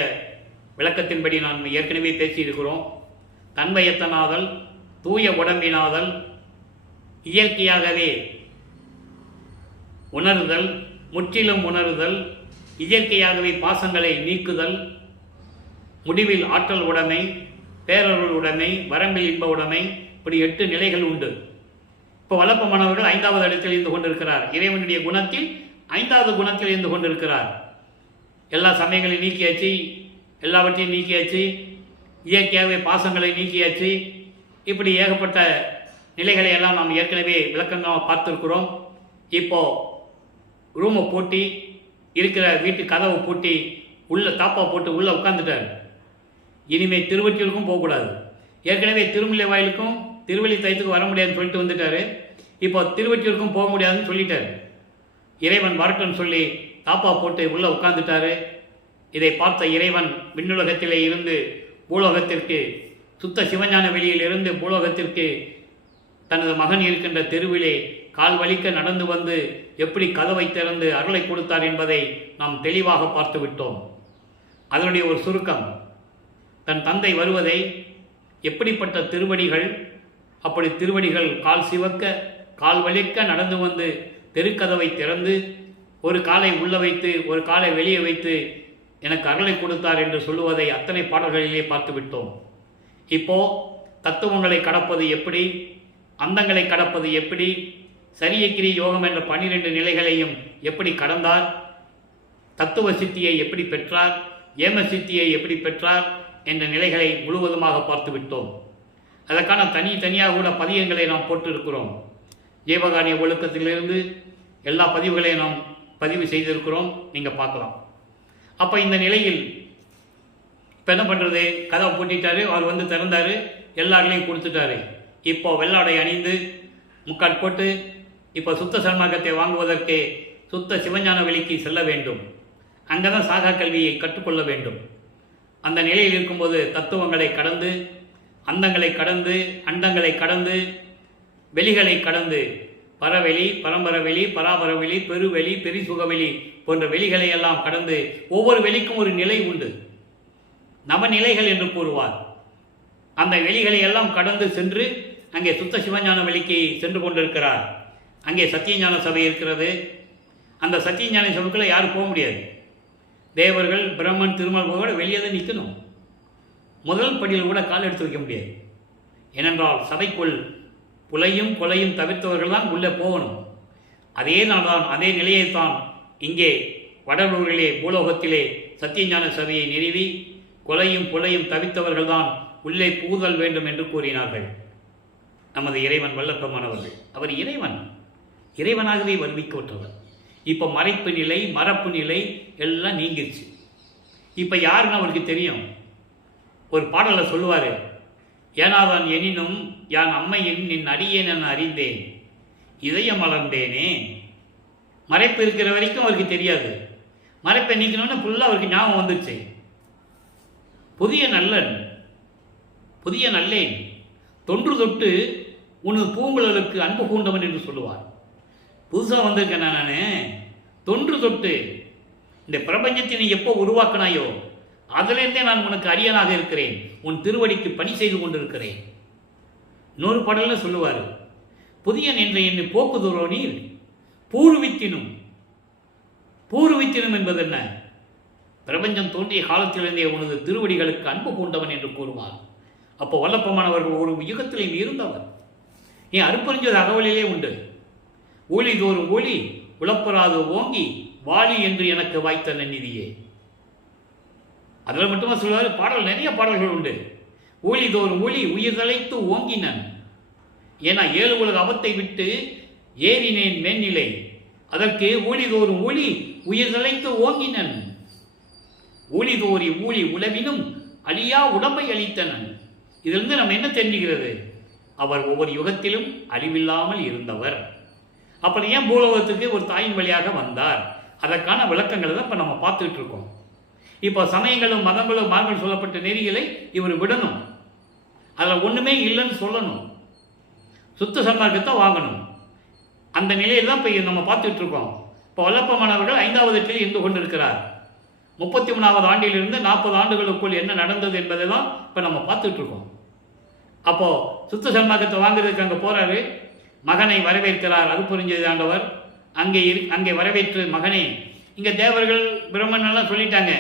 விளக்கத்தின்படி நான் ஏற்கனவே பேசியிருக்கிறோம். தன்மையத்தனாதல், தூய உடம்பினாதல், இயற்கையாகவே உணர்தல், முற்றிலும் உணர்தல், இயற்கையாகவே பாசங்களை நீக்குதல், முடிவில் ஆற்றல் உடைமை, பேரருள் உடைமை, வரம்பில் இன்ப உடைமை, இப்படி 8 நிலைகள் உண்டு. இப்போ வல்லப்பெருமானவர்கள் 5வது இடத்தில் இருந்து கொண்டிருக்கிறார். இறைவனுடைய குணத்தில் 5வது குணத்தில் இருந்து கொண்டிருக்கிறார். எல்லா சமயங்களையும் நீக்கியாச்சு, எல்லாவற்றையும் நீக்கியாச்சு, இயற்கையாகவே பாசங்களை நீக்கியாச்சு. இப்படி ஏகப்பட்ட நிலைகளை எல்லாம் நாம் ஏற்கனவே விளக்கமாக பார்த்துருக்கிறோம். இப்போது ரூமை பூட்டி, இருக்கிற வீட்டு கதவை பூட்டி, உள்ள தாப்பா போட்டு உள்ளே உட்காந்துட்டார். இனிமேல் திருவொற்றியூருக்கும் போகக்கூடாது. ஏற்கனவே திருமலை வாயிலுக்கும் திருவள்ளி தயத்துக்கு வர முடியாதுன்னு சொல்லிட்டு வந்துட்டார். இப்போ திருவொற்றியூருக்கும் போக முடியாதுன்னு சொல்லிட்டார். இறைவன் வரட்டுன்னு சொல்லி தாப்பா போட்டு உள்ளே உட்காந்துட்டார். இதை பார்த்த இறைவன் விண்ணுலகத்திலே இருந்து பூலோகத்திற்கு, சுத்த சிவஞான வெளியில் இருந்து பூலோகத்திற்கு தனது மகன் இருக்கின்ற தெருவிலே கால் வலிக்க நடந்து வந்து எப்படி கதவை திறந்து அருளை கொடுத்தார் என்பதை நாம் தெளிவாக பார்த்து விட்டோம். அதனுடைய ஒரு சுருக்கம், தன் தந்தை வருவதை, எப்படிப்பட்ட திருவடிகள், அப்படி திருவடிகள் கால் சிவக்க கால் வலிக்க நடந்து வந்து தெருக்கதவை திறந்து ஒரு காலை உள்ள வைத்து ஒரு காலை வெளியே வைத்து எனக்கு அருளை கொடுத்தார் என்று சொல்லுவதை அத்தனை பாடல்களிலே பார்த்து விட்டோம். இப்போ தத்துவங்களை கடப்பது எப்படி, அந்தங்களை கடப்பது எப்படி, சரியக்கிரி யோகம் என்ற 12 நிலைகளையும் எப்படி கடந்தார், தத்துவ சித்தியை எப்படி பெற்றார், ஏம சித்தியை எப்படி பெற்றார், என்ற நிலைகளை முழுவதுமாக பார்த்து விட்டோம். அதற்கான தனியாக கூட பதியங்களை நாம் போட்டிருக்கிறோம். ஜீவகாரிய ஒழுக்கத்திலிருந்து எல்லா பதிவுகளையும் நாம் பதிவு செய்திருக்கிறோம், நீங்கள் பார்க்கலாம். அப்போ இந்த நிலையில் இப்போ என்ன பண்ணுறது, கதவை பூட்டிட்டாரு, அவர் வந்து திறந்தார், எல்லாரையும் கொடுத்துட்டாரு. இப்போ வெள்ளாடை அணிந்து முக்கால் போட்டு இப்போ சுத்த சன்மார்க்கத்தை வாங்குவதற்கு சுத்த சிவஞான வெளிக்கு செல்ல வேண்டும். அங்கே தான் சாகா கல்வியை கற்றுக்கொள்ள வேண்டும். அந்த நிலையில் இருக்கும்போது தத்துவங்களை கடந்து, அந்தங்களை கடந்து, அண்டங்களை கடந்து, வெளிகளை கடந்து, பரவெளி, பரம்பரவெளி, பராபரவெளி, பெருவெளி, பெரிசுகவெளி போன்ற வெளிகளை எல்லாம் கடந்து ஒவ்வொரு வெளிக்கும் ஒரு நிலை உண்டு, நவநிலைகள் என்று கூறுவார். அந்த வெளிகளை எல்லாம் கடந்து சென்று அங்கே சுத்த சிவஞான வெளிக்கு சென்று கொண்டிருக்கிறார். அங்கே சத்தியஞான சபை இருக்கிறது. அந்த சத்தியஞான சபைக்குள்ளே யாரும் போக முடியாது. தேவர்கள், பிரம்மன், திருமல் கூட வெளியே தான் நிற்கணும். முதல் படியில் கூட கால் எடுத்து வைக்க முடியாது. ஏனென்றால் சபைக்குள் புலையும் கொலையும் தவிர்த்தவர்கள் தான் உள்ளே போகணும். அதே நாள்தான், அதே நிலையைத்தான் இங்கே வடலூரிலே பூலோகத்திலே சத்தியஞான சபையை நிறுவி கொலையும் புலையும் தவிர்த்தவர்கள் தான் உள்ளே புகுதல் வேண்டும் என்று கூறினார்கள். நமது இறைவன் வல்லப்பமானவர்கள். அவர் இறைவனாகவே வருவிக்கப்பட்டவர். இப்போ மறைப்பு நிலை, மரப்பு நிலை எல்லாம் நீங்கிருச்சு. இப்போ யாருன்னு அவருக்கு தெரியும். ஒரு பாடலில் சொல்லுவார், ஏனாதான் எனினும் யான் அம்மையின் நின் அடியேன் என அறிந்தேன், இதயம் மலர்ந்தேனே. மறைப்பு இருக்கிற வரைக்கும் அவருக்கு தெரியாது. மறைப்பை நீக்கணும்னு ஃபுல்லாக அவருக்கு ஞாபகம் வந்துருச்சு. புதிய நல்லேன் தொன்று தொட்டு உனது பூங்குழலுக்கு அன்பு கூண்டவன் என்று சொல்லுவார். புதுசாக வந்திருக்கேன் நான். தொன்று தொட்டு இந்த பிரபஞ்சத்தை நீ எப்போ உருவாக்கினாயோ அதிலிருந்தே நான் உனக்கு அரியனாக இருக்கிறேன், உன் திருவடிக்கு பணி செய்து கொண்டிருக்கிறேன். இன்னொரு பாடலில் சொல்லுவார், புதியன் என்ற என்னை போக்குதுரோ நீர் பூர்வித்தினும் என்பது என்ன? பிரபஞ்சம் தோன்றிய காலத்திலிருந்தே உனது திருவடிகளுக்கு அன்பு கூண்டவன் என்று கூறுவார். அப்போ வல்லப்பமானவர்கள் ஒரு யுகத்திலேயும் இருந்தவர். ஏன் அருப்பறிஞ்சது அகவலிலே உண்டு. ஊழி தோறும் ஊழி உழப்பராது ஓங்கி வாலி என்று எனக்கு வாய்த்த நன்னிதியே. அதில் மட்டுமா சொல்லுவார். பாடல் நிறைய பாடல்கள் உண்டு. ஊழி தோறும் ஊழி உயிர் தலைத்து ஓங்கினன், ஏன்னா 7 உலக அவத்தை விட்டு ஏறினேன் மேல்நிலை, அதற்கு ஊழி தோறும் ஊழி உயிர் தலைத்து ஓங்கினன், ஊழி தோறி ஊழி உளவினும் அழியா உடம்பை அளித்தனன். இதிலிருந்து நம்ம என்ன தெரிஞ்சுக்கிறது? அவர் ஒவ்வொரு யுகத்திலும் அழிவில்லாமல் இருந்தவர். அப்படி ஏன் பூலோகத்துக்கு ஒரு தாயின் வழியாக வந்தார்? அதற்கான விளக்கங்களை தான் இப்போ நம்ம பார்த்துக்கிட்டு இருக்கோம். இப்போ சமயங்களும் மதங்களும் மார்க்கம் சொல்லப்பட்ட நெறிகளை இவர் விடணும். அதில் ஒன்றுமே இல்லைன்னு சொல்லணும். சுத்த சன்மார்க்கத்தை வாங்கணும். அந்த நிலையில் தான் இப்போ நம்ம பார்த்துக்கிட்டு இருக்கோம். இப்போ வல்லப்பமானவர்கள் 5வது இருந்து கொண்டிருக்கிறார். 33வது ஆண்டிலிருந்து 40 ஆண்டுகளுக்குள் என்ன நடந்தது என்பதை தான் இப்போ நம்ம பார்த்துட்டு இருக்கோம். அப்போது சுத்த சன்மார்க்கத்தை வாங்குறதுக்கு அங்கே போகிறாரு. மகனை வரவேற்கிறார் அருட்பெருஞ்சோதி ஆண்டவர். அங்கே வரவேற்று மகனை, இங்கே தேவர்கள் பிரம்மன் எல்லாம் சொல்லிட்டாங்க,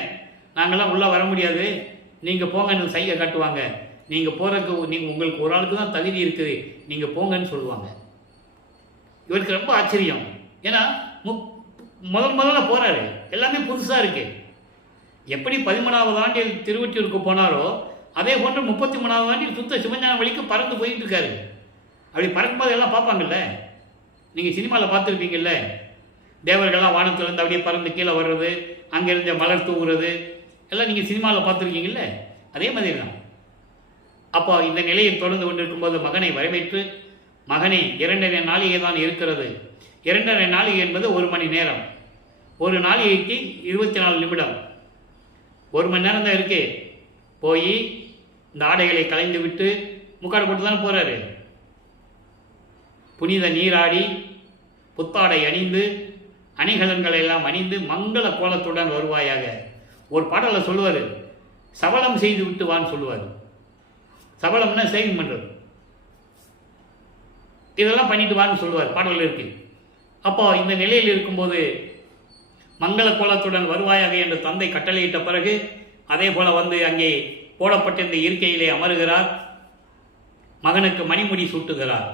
நாங்கள்லாம் உள்ளே வர முடியாது, நீங்கள் போங்கன்னு சைகை காட்டுவாங்க. நீங்கள் போகிறதுக்கு உங்களுக்கு ஒரு ஆளுக்கு தான் தகுதி இருக்குது, நீங்கள் போங்கன்னு சொல்லுவாங்க. இவருக்கு ரொம்ப ஆச்சரியம். ஏன்னா முதல்ல போகிறாரு, எல்லாமே புதுசாக இருக்குது. எப்படி 13வது ஆண்டில் திருவொற்றியூருக்கு போனாரோ அதே போன்று 33வது ஆண்டில் சுத்த சிவஞான வழிக்கு பறந்து போயிட்டு இருக்காரு. அப்படி பறக்கும்போது எல்லாம் பார்ப்பாங்கல்ல, நீங்கள் சினிமாவில் பார்த்துருப்பீங்கல்ல, தேவர்கள்லாம் வானத்திலிருந்து அப்படியே பறந்து கீழே வர்றது, அங்கேருந்து மலர் தூவுறது எல்லாம் நீங்கள் சினிமாவில் பார்த்துருக்கீங்கல்ல, அதே மாதிரி தான். அப்போ இந்த நிலையில் தொடர்ந்து கொண்டிருக்கும்போது மகனை வரவேற்று, மகனே 2.5 நாளிகை தான் இருக்கிறது. 2.5 நாளிகை என்பது 1 மணி நேரம். ஒரு நாளிகைக்கு 24 நிமிடம், 1 மணி நேரம் தான் இருக்கு. போய் இந்த ஆடைகளை கலைந்து விட்டு முக்காடு போட்டு தானே போகிறாரு. புனித நீராடி புத்தாடை அணிந்து அணிகலன்களை எல்லாம் அணிந்து மங்கள கோலத்துடன் வருவாயாக. ஒரு பாடலில் சொல்லுவார், சபலம் செய்து விட்டு வான்னு சொல்லுவார். சபலம்னா சேவிங் பண்ணுறது, இதெல்லாம் பண்ணிட்டு வான்னு சொல்லுவார், பாடலில் இருக்கு. அப்போ இந்த நிலையில் இருக்கும்போது மங்கள கோலத்துடன் வருவாயாக என்று தந்தை கட்டளையிட்ட பிறகு அதே போல வந்து அங்கே போடப்பட்ட இந்த இருக்கையிலே அமருகிறார். மகனுக்கு மணிமுடி சூட்டுகிறார்.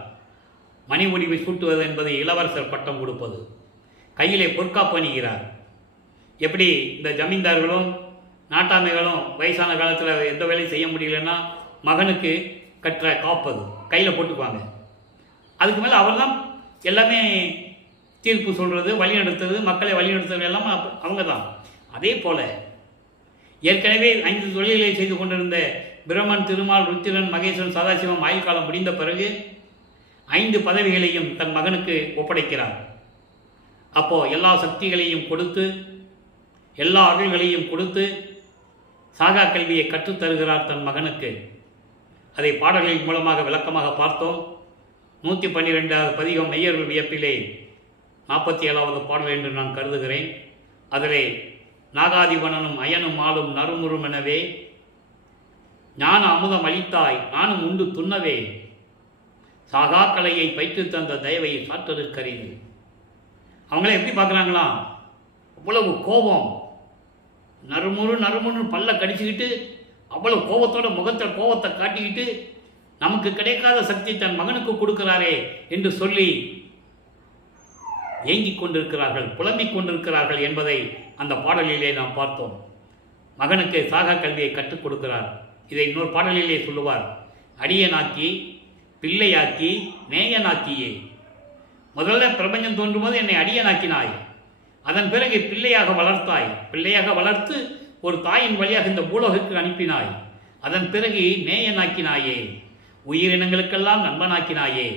மணிமுடி சூட்டுவது என்பது இளவரசர் பட்டம் கொடுப்பது. கையிலே பொற்காப்பு அணிகிறார். எப்படி இந்த ஜமீன்தார்களும் நாட்டாமைகளும் வயசான காலத்தில் எந்த வேலையும் செய்ய முடியலன்னா மகனுக்கு கற்ற காப்பது கையில் போட்டுக்குவாங்க. அதுக்கு மேலே அவர் தான் எல்லாமே தீர்ப்பு சொல்கிறது, வழிநடத்துறது, மக்களை வழிநடத்துறது எல்லாம் அவங்க தான். அதே போல் ஏற்கனவே 5 தொழில்களை செய்து கொண்டிருந்த பிரம்மன், திருமால், ருத்திரன், மகேஸ்வரன், சதாசிவம் ஆயுள் காலம் முடிந்த பிறகு 5 பதவிகளையும் தன் மகனுக்கு ஒப்படைக்கிறார். அப்போது எல்லா சக்திகளையும் கொடுத்து, எல்லா அருள்களையும் கொடுத்து சாகா கல்வியை கற்றுத்தருகிறார் தன் மகனுக்கு. அதை பாடல்களின் மூலமாக விளக்கமாக பார்த்தோம். 112வது பதிகம் மெய்யர்கள் வியப்பிலே 47வது பாடல் என்று நான் கருதுகிறேன். அதிலே நாகாதிபனனும் அயனும் ஆளும் நறுமுறும் எனவே ஞான அமுதம் அளித்தாய் நானும் உண்டு துண்ணவே சாகா கலையை பயிற்று தந்த தயவை சாற்றதற்கரிது. அவங்கள எப்படி பார்க்குறாங்களாம்? அவ்வளவு கோபம், நறுமுறு பல்ல கடிச்சுக்கிட்டு அவ்வளவு கோபத்தோட முகத்தில் கோபத்தை காட்டிக்கிட்டு நமக்கு கிடைக்காத சக்தி தன் மகனுக்கு கொடுக்கிறாரே என்று சொல்லி ஏங்கிக் கொண்டிருக்கிறார்கள், புலம்பிக் கொண்டிருக்கிறார்கள் என்பதை அந்த பாடலிலே நாம் பார்த்தோம். மகனுக்கு சாகா கல்வியை கற்றுக் கொடுக்கிறார். இதை இன்னொரு பாடலிலே சொல்லுவார். அடியனாக்கி பிள்ளையாக்கி நேயனாக்கியே. முதல்ல பிரபஞ்சம் தோன்றும் போது என்னை அடியனாக்கினாய், அதன் பிறகு பிள்ளையாக வளர்த்தாய், பிள்ளையாக வளர்த்து ஒரு தாயின் வழியாக இந்த பூலோகத்துக்கு அனுப்பினாய், அதன் பிறகு நேயனாக்கினாயே, உயிரினங்களுக்கெல்லாம் நண்பனாக்கினாயே.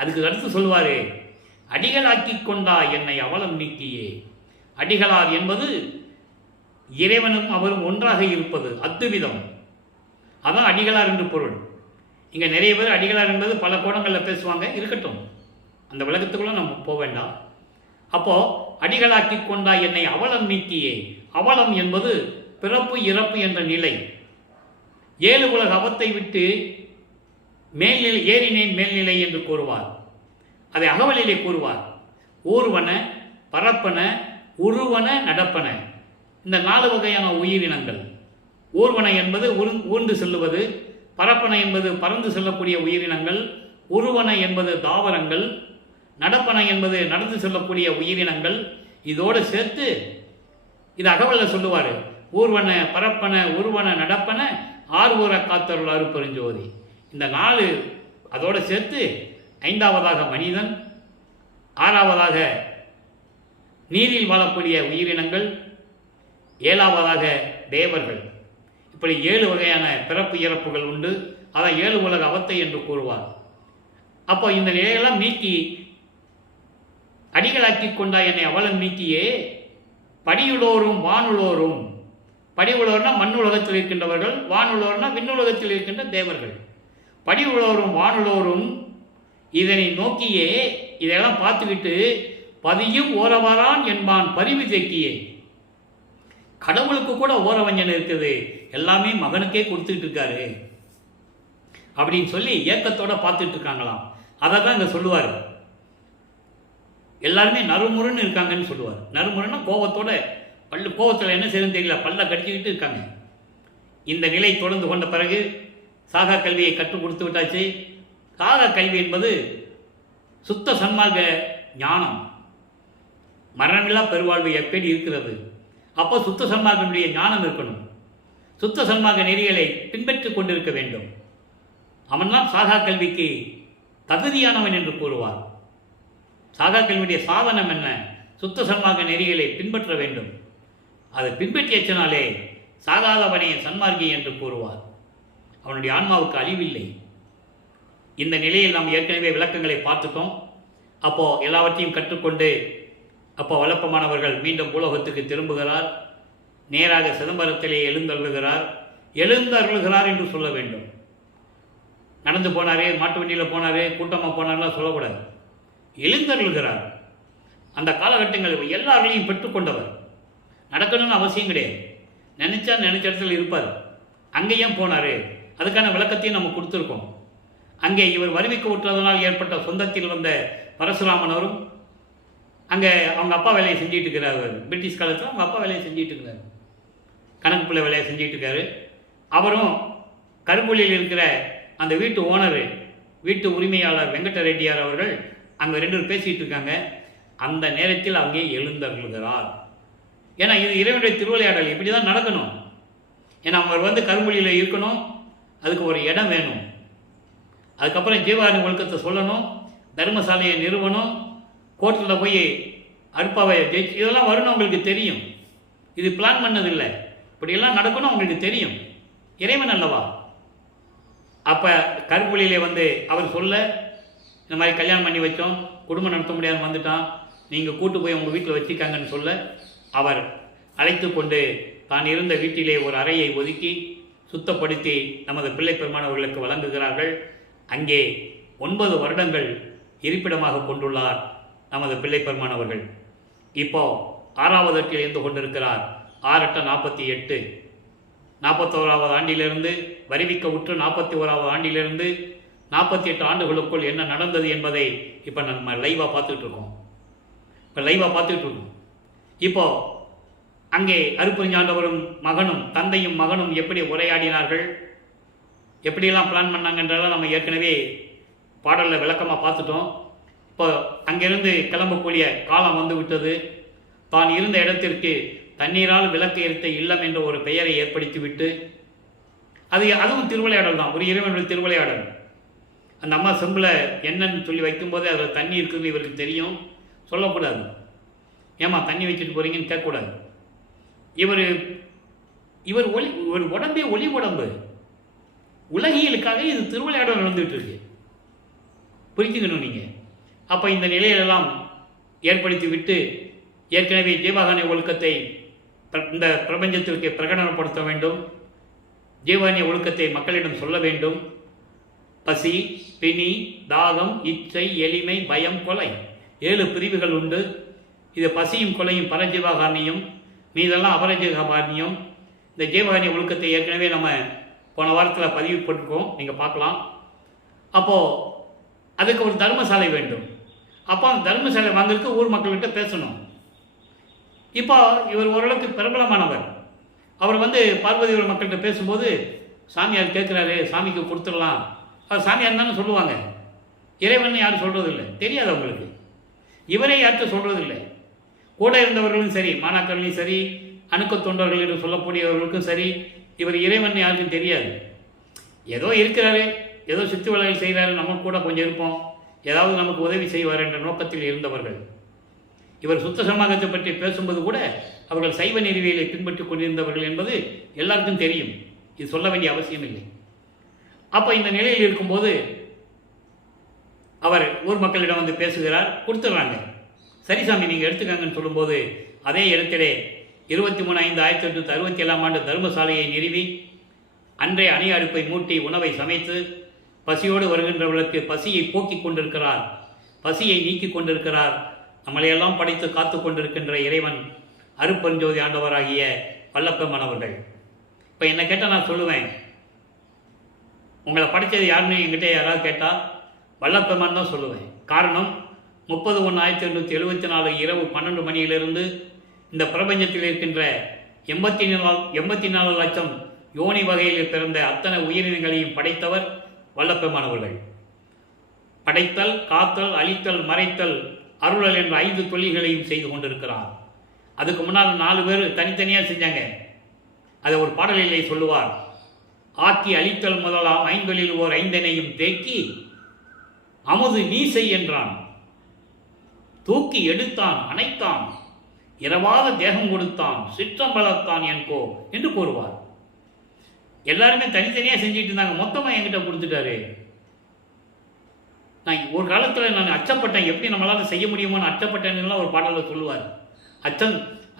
அதுக்கு அடுத்து சொல்லுவார், அடிகளாக்கி கொண்டாய் என்னை அவலம் நீக்கியே. அடிகளார் என்பது இறைவனும் அவரும் ஒன்றாக இருப்பது, அத்துவிதம். அதான் அடிகளார் என்று பொருள். இங்கே நிறைய பேர் அடிகளார் என்பது பல கோணங்களில் பேசுவாங்க, இருக்கட்டும், அந்த விளக்கத்துக்குள்ள நம்ம போக வேண்டாம். அப்போது அடிகளாக்கி கொண்டாய் என்னை அவலம் நீக்கியே. அவலம் என்பது பிறப்பு இறப்பு என்ற நிலை. 7 உலக அவத்தை விட்டு மேல்நிலை ஏறினேன் மேல்நிலை என்று கூறுவார். அதை அகவலிலே கூறுவார். ஊர்வன, பரப்பன, உருவன, நடப்பன, இந்த 4 வகையான உயிரினங்கள். ஊர்வன என்பது ஊர்ந்து செல்லுவது, பரப்பன என்பது பறந்து செல்லக்கூடிய உயிரினங்கள், உருவன என்பது தாவரங்கள், நடப்பன என்பது நடந்து செல்லக்கூடிய உயிரினங்கள். இதோடு சேர்த்து இது அகவல்ல சொல்லுவார். ஊர்வன, பரப்பன, உருவன, நடப்பன, ஆர்வூர காத்தருள் அருப்பெருஞ்சோதி. இந்த 4 அதோடு சேர்த்து 5ஆவதாக மனிதன், 6ஆவதாக நீரில் வாழக்கூடிய உயிரினங்கள், 7ஆவதாக தேவர்கள். இப்படி 7 வகையான பிறப்பு இறப்புகள் உண்டு. அதான் 7 உலக அவத்தை என்று கூறுவார். அப்போ இந்த நிலையெல்லாம் நீக்கி அடிகளாக்கி கொண்டா என்னை அவலம் நீக்கியே. படியுளோரும் வானுளோரும், படி உலோர்னா மண்ணுலகத்தில் இருக்கின்றவர்கள், வானுலோர்னா விண்ணுலகத்தில் இருக்கின்ற தேவர்கள். படி உலோரும் வானுலோரும் இதனை நோக்கியே, இதெல்லாம் பார்த்துக்கிட்டு பதியும் ஓரவாரான் என்பான் பரிவு தேக்கியே. கடவுளுக்கு கூட ஓரவஞ்சன் இருக்குது, எல்லாமே மகனுக்கே கொடுத்துட்டு இருக்காரு அப்படின்னு சொல்லி ஏக்கத்தோட பார்த்துட்டு இருக்காங்களாம். அதை தான் இங்கே சொல்லுவார். எல்லாருமே நறுமுறுன்னு இருக்காங்கன்னு சொல்லுவார். நறுமுறுன்னா கோபத்தோட, கோபத்தில் என்ன செய்யணும்னு தெரியல, பல்ல கடிச்சிக்கிட்டு இருக்காங்க. இந்த நிலை தொடர்ந்து கொண்ட பிறகு சாகா கல்வியை கற்றுக் கொடுத்து விட்டாச்சு. சாகா கல்வி என்பது சுத்த சன்மார்க்க ஞானம். மரணமில்லா பெருவாழ்வு எப்படி இருக்கிறது? அப்போ சுத்த சன்மார்க்கனுடைய ஞானம் இருக்கணும். சுத்த சன்மார்க்க நெறிகளை பின்பற்றி கொண்டிருக்க வேண்டும். அவன்தான் சாகா கல்விக்கு தகுதியானவன் என்று கூறுவார். சாகா கல்வியுடைய சாதனம் என்ன? சுத்த சன்மார்க்க நெறிகளை பின்பற்ற வேண்டும். அதை பின்பற்றியச்சனாலே சாகாதவனே சன்மார்க்கி என்று கூறுவார். அவனுடைய ஆன்மாவுக்கு அழிவில்லை. இந்த நிலையில் நாம் ஏற்கனவே விளக்கங்களை பார்த்துட்டோம். அப்போது எல்லாவற்றையும் கற்றுக்கொண்டு அப்போ வளப்பமானவர்கள் மீண்டும் பூலோகத்துக்கு திரும்புகிறார். நேராக சிதம்பரத்திலே எழுந்தருளுகிறார். எழுந்தருளுகிறார் என்று சொல்ல வேண்டும். நடந்து போனாரே, மாட்டு வண்டியில் போனாரே, கூட்டமாக போனார்லாம் சொல்லக்கூடாது. எழுந்தருளுகிறார். அந்த காலகட்டங்கள் எல்லாரையும் பெற்றுக்கொண்டவர். நடக்கணும்னு அவசியம் கிடையாது. நினைச்ச இடத்துல இருப்பார். அங்கேயும் போனார், அதுக்கான விளக்கத்தையும் நம்ம கொடுத்துருக்கோம். அங்கே இவர் வருவிக்க விட்டதனால் ஏற்பட்ட சொந்தத்தில் வந்த பரசுராமனவரும் அங்கே அவங்க அப்பா வேலையை செஞ்சுட்டு இருக்கிறார். பிரிட்டிஷ் காலத்தில் அவங்க அப்பா வேலையை செஞ்சுட்டு இருக்கிறார், கணக்கு பிள்ளை வேலையை செஞ்சுட்டு இருக்காரு. அவரும் கருங்குழியில் இருக்கிற அந்த வீட்டு ஓனரு, வீட்டு உரிமையாளர் வெங்கட ரெட்டியார் அவர்கள் அங்கே 2 பேரும் பேசிகிட்டு இருக்காங்க. அந்த நேரத்தில் அங்கே எழுந்தருளுகிறார். ஏன்னா இது இறைவனுடைய திருவிளையாடல், இப்படி தான் நடக்கணும். ஏன்னா அவர் வந்து கருமொழியில் இருக்கணும், அதுக்கு ஒரு இடம் வேணும். அதுக்கப்புறம் ஜீவாணி ஒழுக்கத்தை சொல்லணும், தர்மசாலையை நிறுவனம், கோர்ட்டில் போய் அருப்பாவை ஜெயிச்சு, இதெல்லாம் வரணும். உங்களுக்கு தெரியும், இது பிளான் பண்ணதில்லை. இப்படியெல்லாம் நடக்கணும், உங்களுக்கு தெரியும். இறைவன் அல்லவா? அப்போ கருமொழியிலே வந்து அவர் சொல்ல, இந்த மாதிரி கல்யாணம் பண்ணி வச்சோம், குடும்பம் நடத்த முடியாத வந்துட்டான், நீங்கள் கூட்டு போய் உங்கள் வீட்டில் வச்சுக்காங்கன்னு சொல்ல, அவர் அழைத்து கொண்டு தான் இருந்த வீட்டிலே ஒரு அறையை ஒதுக்கி சுத்தப்படுத்தி நமது பிள்ளை பெருமானவர்களுக்கு வழங்குகிறார்கள். அங்கே 9 வருடங்கள் இருப்பிடமாக கொண்டுள்ளார் நமது பிள்ளை பெருமானவர்கள். இப்போ 6வது இடத்தில் இருந்து கொண்டிருக்கிறார். 6×8 = 48. 41வது ஆண்டிலிருந்து வரிவிக்க உற்று 41வது ஆண்டிலிருந்து 48 ஆண்டுகளுக்குள் என்ன நடந்தது என்பதை இப்போ நம்ம லைவாக பார்த்துக்கிட்டு இருக்கோம். இப்போ அங்கே அருட்பெருஞ்சாண்டவரும் மகனும், தந்தையும் மகனும் எப்படி உரையாடினார்கள், எப்படியெல்லாம் பிளான் பண்ணாங்கன்றதெல்லாம் நம்ம ஏற்கனவே பாடலில் விளக்கமாக பார்த்துட்டோம். இப்போ அங்கிருந்து கிளம்பக்கூடிய காலம் வந்து விட்டது. தான் இருந்த இடத்திற்கு தண்ணீரால் விளக்கு எரித்த இல்லம் என்ற ஒரு பெயரை ஏற்படுத்திவிட்டு, அதுவும் திருவிளையாடல் தான், ஒரு இறைவனுடைய திருவிளையாடல். அந்த அம்மா செம்பில் என்னன்னு சொல்லி வைக்கும்போதே அதில் தண்ணி இருக்குதுன்னு இவருக்கு தெரியும், சொல்லக்கூடாது. ஏமா தண்ணி வச்சுட்டு போகிறீங்கன்னு கேட்கக்கூடாது. இவர் ஒரு உடம்பே ஒளி உடம்பு, உலகியலுக்காக இது திருவிளையாடல் நடந்துகிட்டு இருக்கு, புரிஞ்சுக்கணும் நீங்கள். அப்போ இந்த நிலையிலெல்லாம் ஏற்படுத்தி விட்டு ஏற்கனவே ஜீவகாருண்ய ஒழுக்கத்தை இந்த பிரபஞ்சத்திற்கு பிரகடனப்படுத்த வேண்டும். ஜீவகாருண்ய ஒழுக்கத்தை மக்களிடம் சொல்ல வேண்டும். பசி, பிணி, தாகம், இச்சை, எளிமை, பயம், கொலை 7 பிரிவுகள் உண்டு. இது பசியும் கொலையும் பரஜீவகாருண்யம், மீதெல்லாம் அபரஜீவகாருண்யம். இந்த ஜீவகாருண்ய ஒழுக்கத்தை ஏற்கனவே நம்ம போன வாரத்தில் பதிவு போட்டிருக்கோம், நீங்கள் பார்க்கலாம். அப்போது அதுக்கு ஒரு தர்மசாலை வேண்டும். அப்போ தர்மசாலை வாங்கிறதுக்கு ஊர் மக்கள்கிட்ட பேசணும். இப்போ இவர் ஓரளவுக்கு பிரபலமானவர். அவர் வந்து பார்வதியோட மக்கள்கிட்ட பேசும்போது சாமியார் கேட்குறாரு, சாமிக்கு கொடுத்துடலாம். அவர் சாமியார் தானே சொல்லுவாங்க, இறைவன் யாரும் சொல்கிறதில்லை, தெரியாது அவங்களுக்கு. இவரே யார்கிட்ட சொல்கிறதில்லை. கூட இருந்தவர்களும் சரி, மாணாக்கர்களையும் சரி, அணுக்க தொண்டர்கள் என்று சொல்லக்கூடியவர்களுக்கும் சரி, இவர் இறைவன் யாருக்கும் தெரியாது. ஏதோ இருக்கிறாரு, ஏதோ சுற்றி வளையல் செய்கிறாரு, நம்ம கூட கொஞ்சம் இருப்போம், ஏதாவது நமக்கு உதவி செய்வார் என்ற நோக்கத்தில் இருந்தவர்கள். இவர் சுத்த சமாகத்தை பற்றி பேசும்போது கூட அவர்கள் சைவ நெறிவியலை பின்பற்றி கொண்டிருந்தவர்கள் என்பது எல்லாருக்கும் தெரியும், இது சொல்ல வேண்டிய அவசியம் இல்லை. அப்போ இந்த நிலையில் இருக்கும்போது அவர் ஊர் மக்களிடம் வந்து பேசுகிறார், கொடுத்துட்றாங்க. சரி சாமி நீங்கள் எடுத்துக்காங்கன்னு சொல்லும்போது அதே இடத்திலே 23/5/1867 தர்மசாலையை நிறுவி அன்றைய அணை அடுப்பை மூட்டி உணவை சமைத்து பசியோடு வருகின்றவர்களுக்கு பசியை போக்கிக் கொண்டிருக்கிறார், பசியை நீக்கி கொண்டிருக்கிறார். நம்மளையெல்லாம் படைத்து காத்து கொண்டிருக்கின்ற இறைவன் அருட்பெருஞ்சோதி ஆண்டவராகிய வல்லப்பெருமான் அவர்கள். இப்போ என்ன கேட்டால் நான் சொல்லுவேன், உங்களை படைத்தது யாருன்னு என்கிட்ட யாராவது கேட்டால் வல்லப்பெருமான் தான் சொல்லுவேன். காரணம் 30/1/1874 இரவு 12 மணியிலிருந்து இந்த பிரபஞ்சத்தில் இருக்கின்ற 84 லட்சம் யோனி வகையில் பிறந்த அத்தனை உயிரினங்களையும் படைத்தவர் வல்லப்பெருமான் அவர்கள். படைத்தல், காத்தல், அழித்தல், மறைத்தல், அருளல் என்ற 5 தொழில்களையும் செய்து கொண்டிருக்கிறார். அதுக்கு முன்னால் 4 பேர் தனித்தனியாக செஞ்சாங்க. அதை ஒரு பாடலிலே சொல்லுவார், ஆக்கி அழித்தல் முதலாம் 5 ஓர் 5 தேக்கி அமுது நீ செய் என்றான், தூக்கி எடுத்தான் அணைத்தான், இரவாத தேகம் கொடுத்தான், சிற்றம்பலத்தான் என்கோ என்று கூறுவார். எல்லாருமே தனித்தனியாக செஞ்சுட்டு இருந்தாங்க, மொத்தமாக என்கிட்ட கொடுத்துட்டாரு. நான் ஒரு காலத்தில் நான் அச்சப்பட்டேன், எப்படி நம்மளால் செய்ய முடியுமோன்னு அச்சப்பட்டேன்னுலாம் ஒரு பாடலில் சொல்லுவார்.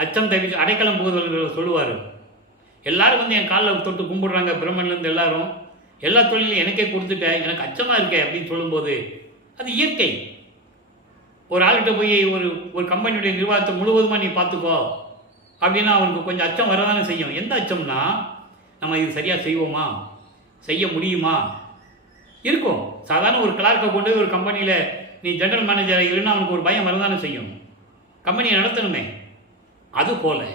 அச்சம் தவி அடைக்கலம் புகுதல் சொல்லுவார். எல்லாரும் வந்து என் காலில் தொட்டு கும்பிடுறாங்க, பிரம்மன்லேருந்து எல்லாரும், எல்லா தொழிலையும் எனக்கே கொடுத்துட்டேன், எனக்கு அச்சமாக இருக்கே அப்படின்னு சொல்லும்போது அது இயற்கை. ஒரு ஆள்கிட்ட போய் ஒரு கம்பெனியுடைய நிர்வாகத்தை முழுவதுமாக நீ பார்த்துக்கோ அப்படின்னா அவனுக்கு கொஞ்சம் அச்சம் வரதானே செய்யும். எந்த அச்சம்னா, நம்ம இது சரியாக செய்வோமா, செய்ய முடியுமா இருக்கும். சாதாரண ஒரு கிளார்க்கை கொண்டு ஒரு கம்பெனியில் நீ ஜெனரல் மேனேஜராக இல்லைன்னா அவனுக்கு ஒரு பயம் வரதானே செய்யும், கம்பெனியை நடத்தணுமே. அதுபோல்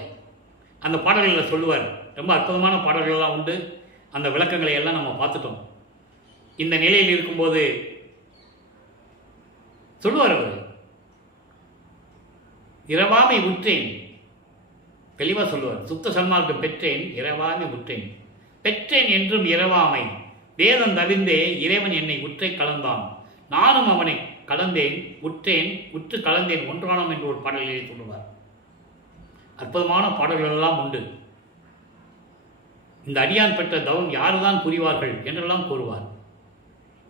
அந்த பாடல்களில் சொல்லுவார். ரொம்ப அற்புதமான பாடல்கள்லாம் உண்டு, அந்த விளக்கங்களை எல்லாம் நம்ம பார்த்துட்டோம். இந்த நிலையில் இருக்கும்போது சொல்லுவார் அவர், இரவாமை உற்றேன் தெளிவாக சொல்லுவார். சுத்த சன்மார்க்கம் பெற்றேன் இரவாமை உற்றேன், பெற்றேன் என்றும் இரவாமை, வேதம் தவிர்ந்தே இறைவன் என்னை உற்றை கலந்தான், நானும் அவனை கலந்தேன் உற்றேன், உற்று கலந்தேன் ஒன்றானோம் என்று ஒரு பாடலிலே சொல்லுவார். அற்புதமான பாடல்கள் எல்லாம் உண்டு. இந்த அடியான் பெற்ற தவம் யாருதான் புரிவார்கள் என்றெல்லாம் கூறுவார்.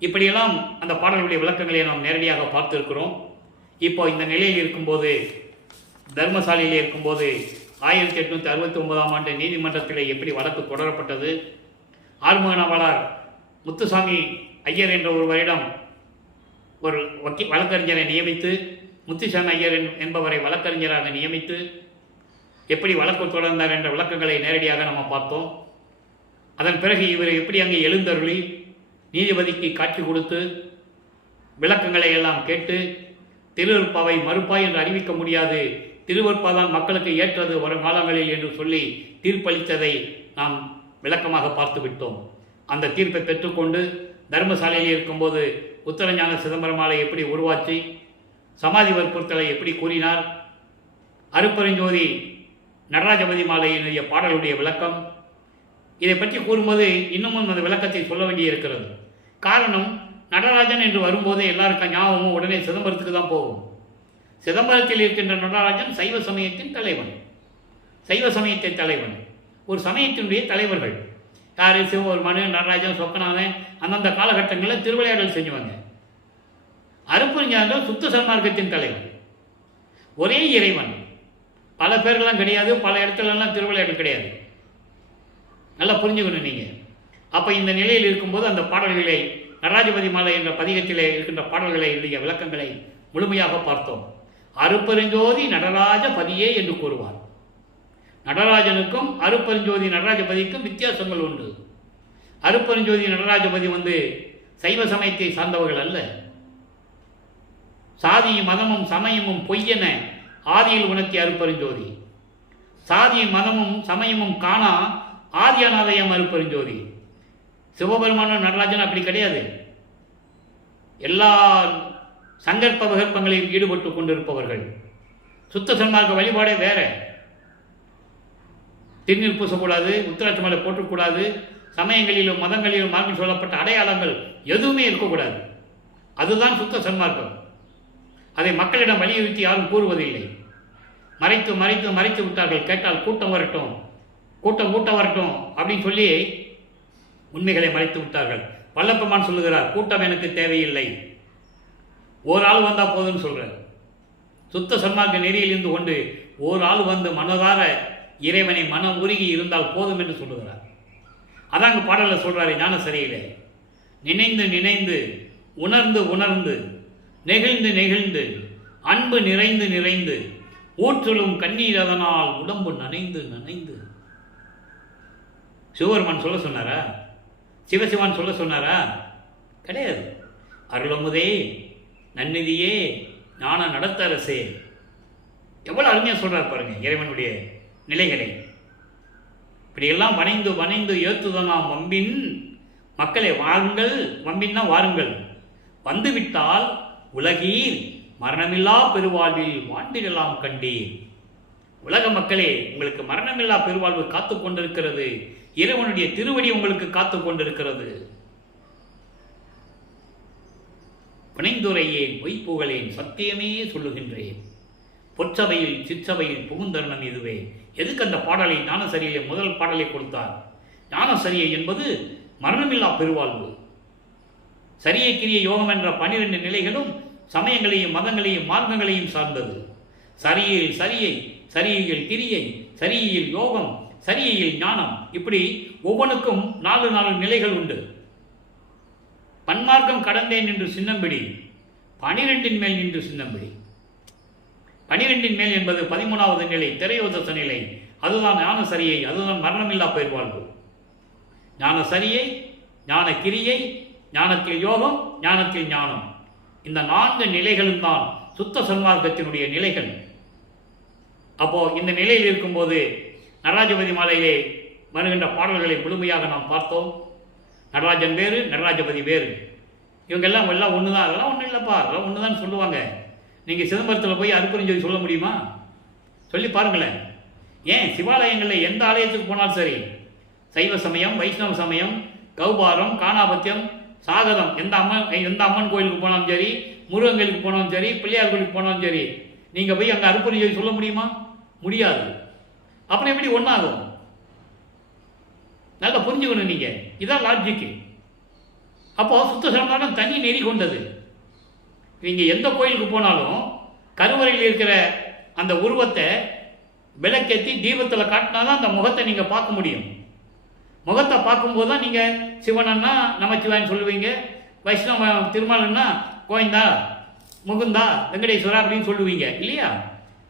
இப்படியெல்லாம் அந்த பாடல்களுடைய விளக்கங்களை நாம் நேரடியாக பார்த்திருக்கிறோம். இப்போ இந்த நிலையில் இருக்கும்போது, தர்மசாலையில் இருக்கும்போது 1869ஆம் ஆண்டு நீதிமன்றத்தில் எப்படி வழக்கு தொடரப்பட்டது, ஆறுமுகனாவலார் முத்துசாமி ஐயர் என்ற ஒருவரிடம் ஒரு வழக்கறிஞரை நியமித்து, முத்துசாமி ஐயர் என்பவரை வழக்கறிஞராக நியமித்து எப்படி வழக்கு தொடர்ந்தார் என்ற விளக்கங்களை நேரடியாக நம்ம பார்த்தோம். அதன் பிறகு இவர் எப்படி அங்கே எழுந்தருளி நீதிபதிக்கு காட்சி கொடுத்து விளக்கங்களை எல்லாம் கேட்டு, திருவருட்பாவை மறுப்பாய் என்று அறிவிக்க முடியாது, திருவருட்பாதான் மக்களுக்கு ஏற்றது வரும் காலங்களில் என்று சொல்லி தீர்ப்பளித்ததை நாம் விளக்கமாக பார்த்து விட்டோம். அந்த தீர்ப்பை பெற்றுக்கொண்டு தர்மசாலையில் இருக்கும்போது உத்தரஞான சிதம்பரமாலை எப்படி உருவாக்கி, சமாதி வற்புறுத்தலை எப்படி கூறினார், அருப்பெருஞ்சோதி நடராஜபதி மாலையினுடைய பாடலுடைய விளக்கம், இதை பற்றி கூறும்போது இன்னமும் அந்த விளக்கத்தை சொல்ல வேண்டி இருக்கிறது. காரணம், நடராஜன் என்று வரும்போதே எல்லாருக்கும் ஞாபகமும் உடனே சிதம்பரத்துக்கு தான் போகும். சிதம்பரத்தில் இருக்கின்ற நடராஜன் சைவ சமயத்தின் தலைவன், சைவ சமயத்தின் தலைவன், ஒரு சமயத்தினுடைய தலைவர்கள் யார்? சிவபெருமான், நடராஜன், சொக்கநாதன் அந்தந்த காலகட்டங்களில் திருவிளையாடல் செஞ்சுவாங்க. அருப்பெருஞ்சாண்டவர் சுத்த சன்மார்க்கத்தின் தலைவன், ஒரே இறைவன், பல பேர்கள்லாம் கிடையாது, பல இடத்துலலாம் திருவிளையாடல் கிடையாது. நல்லா புரிஞ்சுக்கணும் நீங்கள். அப்போ இந்த நிலையில் இருக்கும்போது அந்த பாடல்களை, நடராஜபதி மாலை என்ற பதிகத்திலே இருக்கின்ற பாடல்களை உடைய விளக்கங்களை முழுமையாக பார்த்தோம். அருப்பெருஞ்சோதி நடராஜ பதியே என்று கூறுவார். நடராஜனுக்கும் அருப்பெருஞ்சோதி நடராஜபதிக்கும் வித்தியாசங்கள் உண்டு. அருப்பெருஞ்சோதி நடராஜபதி சைவ சமயத்தை சார்ந்தவர்கள் அல்ல. சாதியும் மதமும் சமயமும் பொய்யென ஆதியில் உணர்த்திய அருப்பெருஞ்சோதி, சாதியும் மதமும் சமயமும் காணா ஆதியானாதயம் அருப்பெருஞ்சோதி. சிவபெருமானும் நடராஜன் அப்படி கிடையாது. எல்லா சங்கற்ப விகற்பங்களில் ஈடுபட்டு கொண்டிருப்பவர்கள். சுத்த சன்மார்க்க வழிபாடே வேற. திருநீர் பூசக்கூடாது, உத்திராட்சி மாலை போட்டக்கூடாது, சமயங்களிலும் மதங்களிலும் மார்க்கம் சொல்லப்பட்ட அடையாளங்கள் எதுவுமே இருக்கக்கூடாது. அதுதான் சுத்த சன்மார்க்கம். அதை மக்களிடம் வலியுறுத்தி யாரும் கூறுவதில்லை. மறைத்து மறைத்து மறைத்து விட்டார்கள். கேட்டால் கூட்டம் வரட்டும், கூட்டம் வரட்டும் அப்படின்னு சொல்லி உண்மைகளை மறைத்து விட்டார்கள். வல்லப்பெருமான் சொல்லுகிறார், கூட்டம் எனக்கு தேவையில்லை, ஓர் ஆள் வந்தால் போதும்னு சொல்கிறார். சுத்த சன்மார்க்க நெறியில் இருந்து கொண்டு ஓர் ஆள் வந்து மனதார இறைவனை மனம் உருகி இருந்தால் போதும் என்று சொல்லுகிறார். அதாங்க பாடலில் சொல்கிறாரு ஞான சரியில்லை. நினைந்து நினைந்து உணர்ந்து உணர்ந்து நெகிழ்ந்து நெகிழ்ந்து அன்பு நிறைந்து நிறைந்து ஊற்றலும் கண்ணீர் அதனால் உடம்பு நனைந்து நனைந்து. சிவபெருமான் சொல்ல சொன்னாரா? சிவசிவான் சொல்ல சொன்னாரா? கிடையாது. அருளமுதே நன்னிதியே ஞான நடத்தரசே. எவ்வளோ அருமையாக சொல்கிறார் பாருங்க இறைவனுடைய நிலைகளை. இப்படியெல்லாம் வணைந்து வணைந்து ஏத்துதனாம் வம்பின் மக்களை வாருங்கள், வம்பின்னா வாருங்கள், வந்துவிட்டால் உலகீர் மரணமில்லா பெருவாழ்வில் வாழ்ந்திடலாம் கண்டீர். உலக மக்களே, உங்களுக்கு மரணமில்லா பெருவாழ்வு காத்து கொண்டிருக்கிறது. இறைவனுடைய திருவடி உங்களுக்கு காத்து கொண்டிருக்கிறது. பிணைந்துரையேன் பொய்ப்புகளேன் சத்தியமே சொல்லுகின்றேன். பொற்சபையில் சிற்சபையில் புகுந்தருணம் இதுவே. எதுக்கு அந்த பாடலை ஞானசரியை முதல் பாடலை கொடுத்தார்? ஞானசரியை என்பது மரணமில்லா பெருவாழ்வு. சரிய கிரிய யோகம் என்ற 12 நிலைகளும் சமயங்களையும் மதங்களையும் மார்க்கங்களையும் சார்ந்தது. சரியில் சரியை, சரியில் கிரியை, சரியில் யோகம், சரியில் ஞானம், இப்படி ஒவ்வொன்றுக்கும் 4 நிலைகள் உண்டு. பன்மார்க்கம் கடந்தேன் என்று சின்னம்பிடி, 12 மேல் நின்று சின்னம்பிடி. 12 மேல் என்பது 13வது நிலை, திரையோதச நிலை. அதுதான் ஞானசரியை, அதுதான் மரணமில்லா பெருவாழ்வு. ஞானசரியை, ஞான கிரியை, ஞானத்தில் யோகம், ஞானத்தில் ஞானம், இந்த 4 நிலைகளும் தான் சுத்த சன்மார்க்கத்தினுடைய நிலைகள். அப்போ இந்த நிலையில் இருக்கும்போது நடராஜபதி மாலையிலே வருகின்ற பாடல்களை முழுமையாக நாம் பார்த்தோம். நடராஜன் வேறு, நடராஜபதி வேறு. இவங்கெல்லாம் எல்லாம் ஒன்று தான். அதெல்லாம் ஒன்றும் இல்லைப்பா, அதெல்லாம் ஒன்று தான் சொல்லுவாங்க. நீங்கள் சிதம்பரத்தில் போய் அருப்பெருஞ்சோதி சொல்ல முடியுமா? சொல்லி பாருங்களேன். ஏன் சிவாலயங்களில் எந்த ஆலயத்துக்கு போனாலும் சரி, சைவ சமயம், வைஷ்ணவ சமயம், கௌபாரம், காணாபத்தியம், சாகதம், எந்த அம்மன் கோயிலுக்கு போனாலும் சரி, முருகன் கோயிலுக்கு போனாலும் சரி, பிள்ளையார் கோயிலுக்கு போனாலும் சரி, நீங்கள் போய் அங்கே அருப்பணி சொல்ல முடியுமா? முடியாது. அப்புறம் எப்படி ஒன்றாகும்? நல்லா புரிஞ்சுக்கணும் நீங்கள். இதான் லாஜிக்கு. அப்போ சுத்த சன்மார்க்கம் தனி நெறி கொண்டது. நீங்கள் எந்த கோயிலுக்கு போனாலும் கருவறையில் இருக்கிற அந்த உருவத்தை விளக்கேற்றி தீபத்தில் காட்டினாதான் அந்த முகத்தை நீங்கள் பார்க்க முடியும். முகத்தை பார்க்கும்போது தான் நீங்கள் சிவனன்னா நமச்சிவாயன்னு சொல்லுவீங்க, வைஷ்ணவ திருமாலன்னா கோவிந்தா, முகுந்தா, வெங்கடேஸ்வரா அப்படின்னு சொல்லுவீங்க இல்லையா?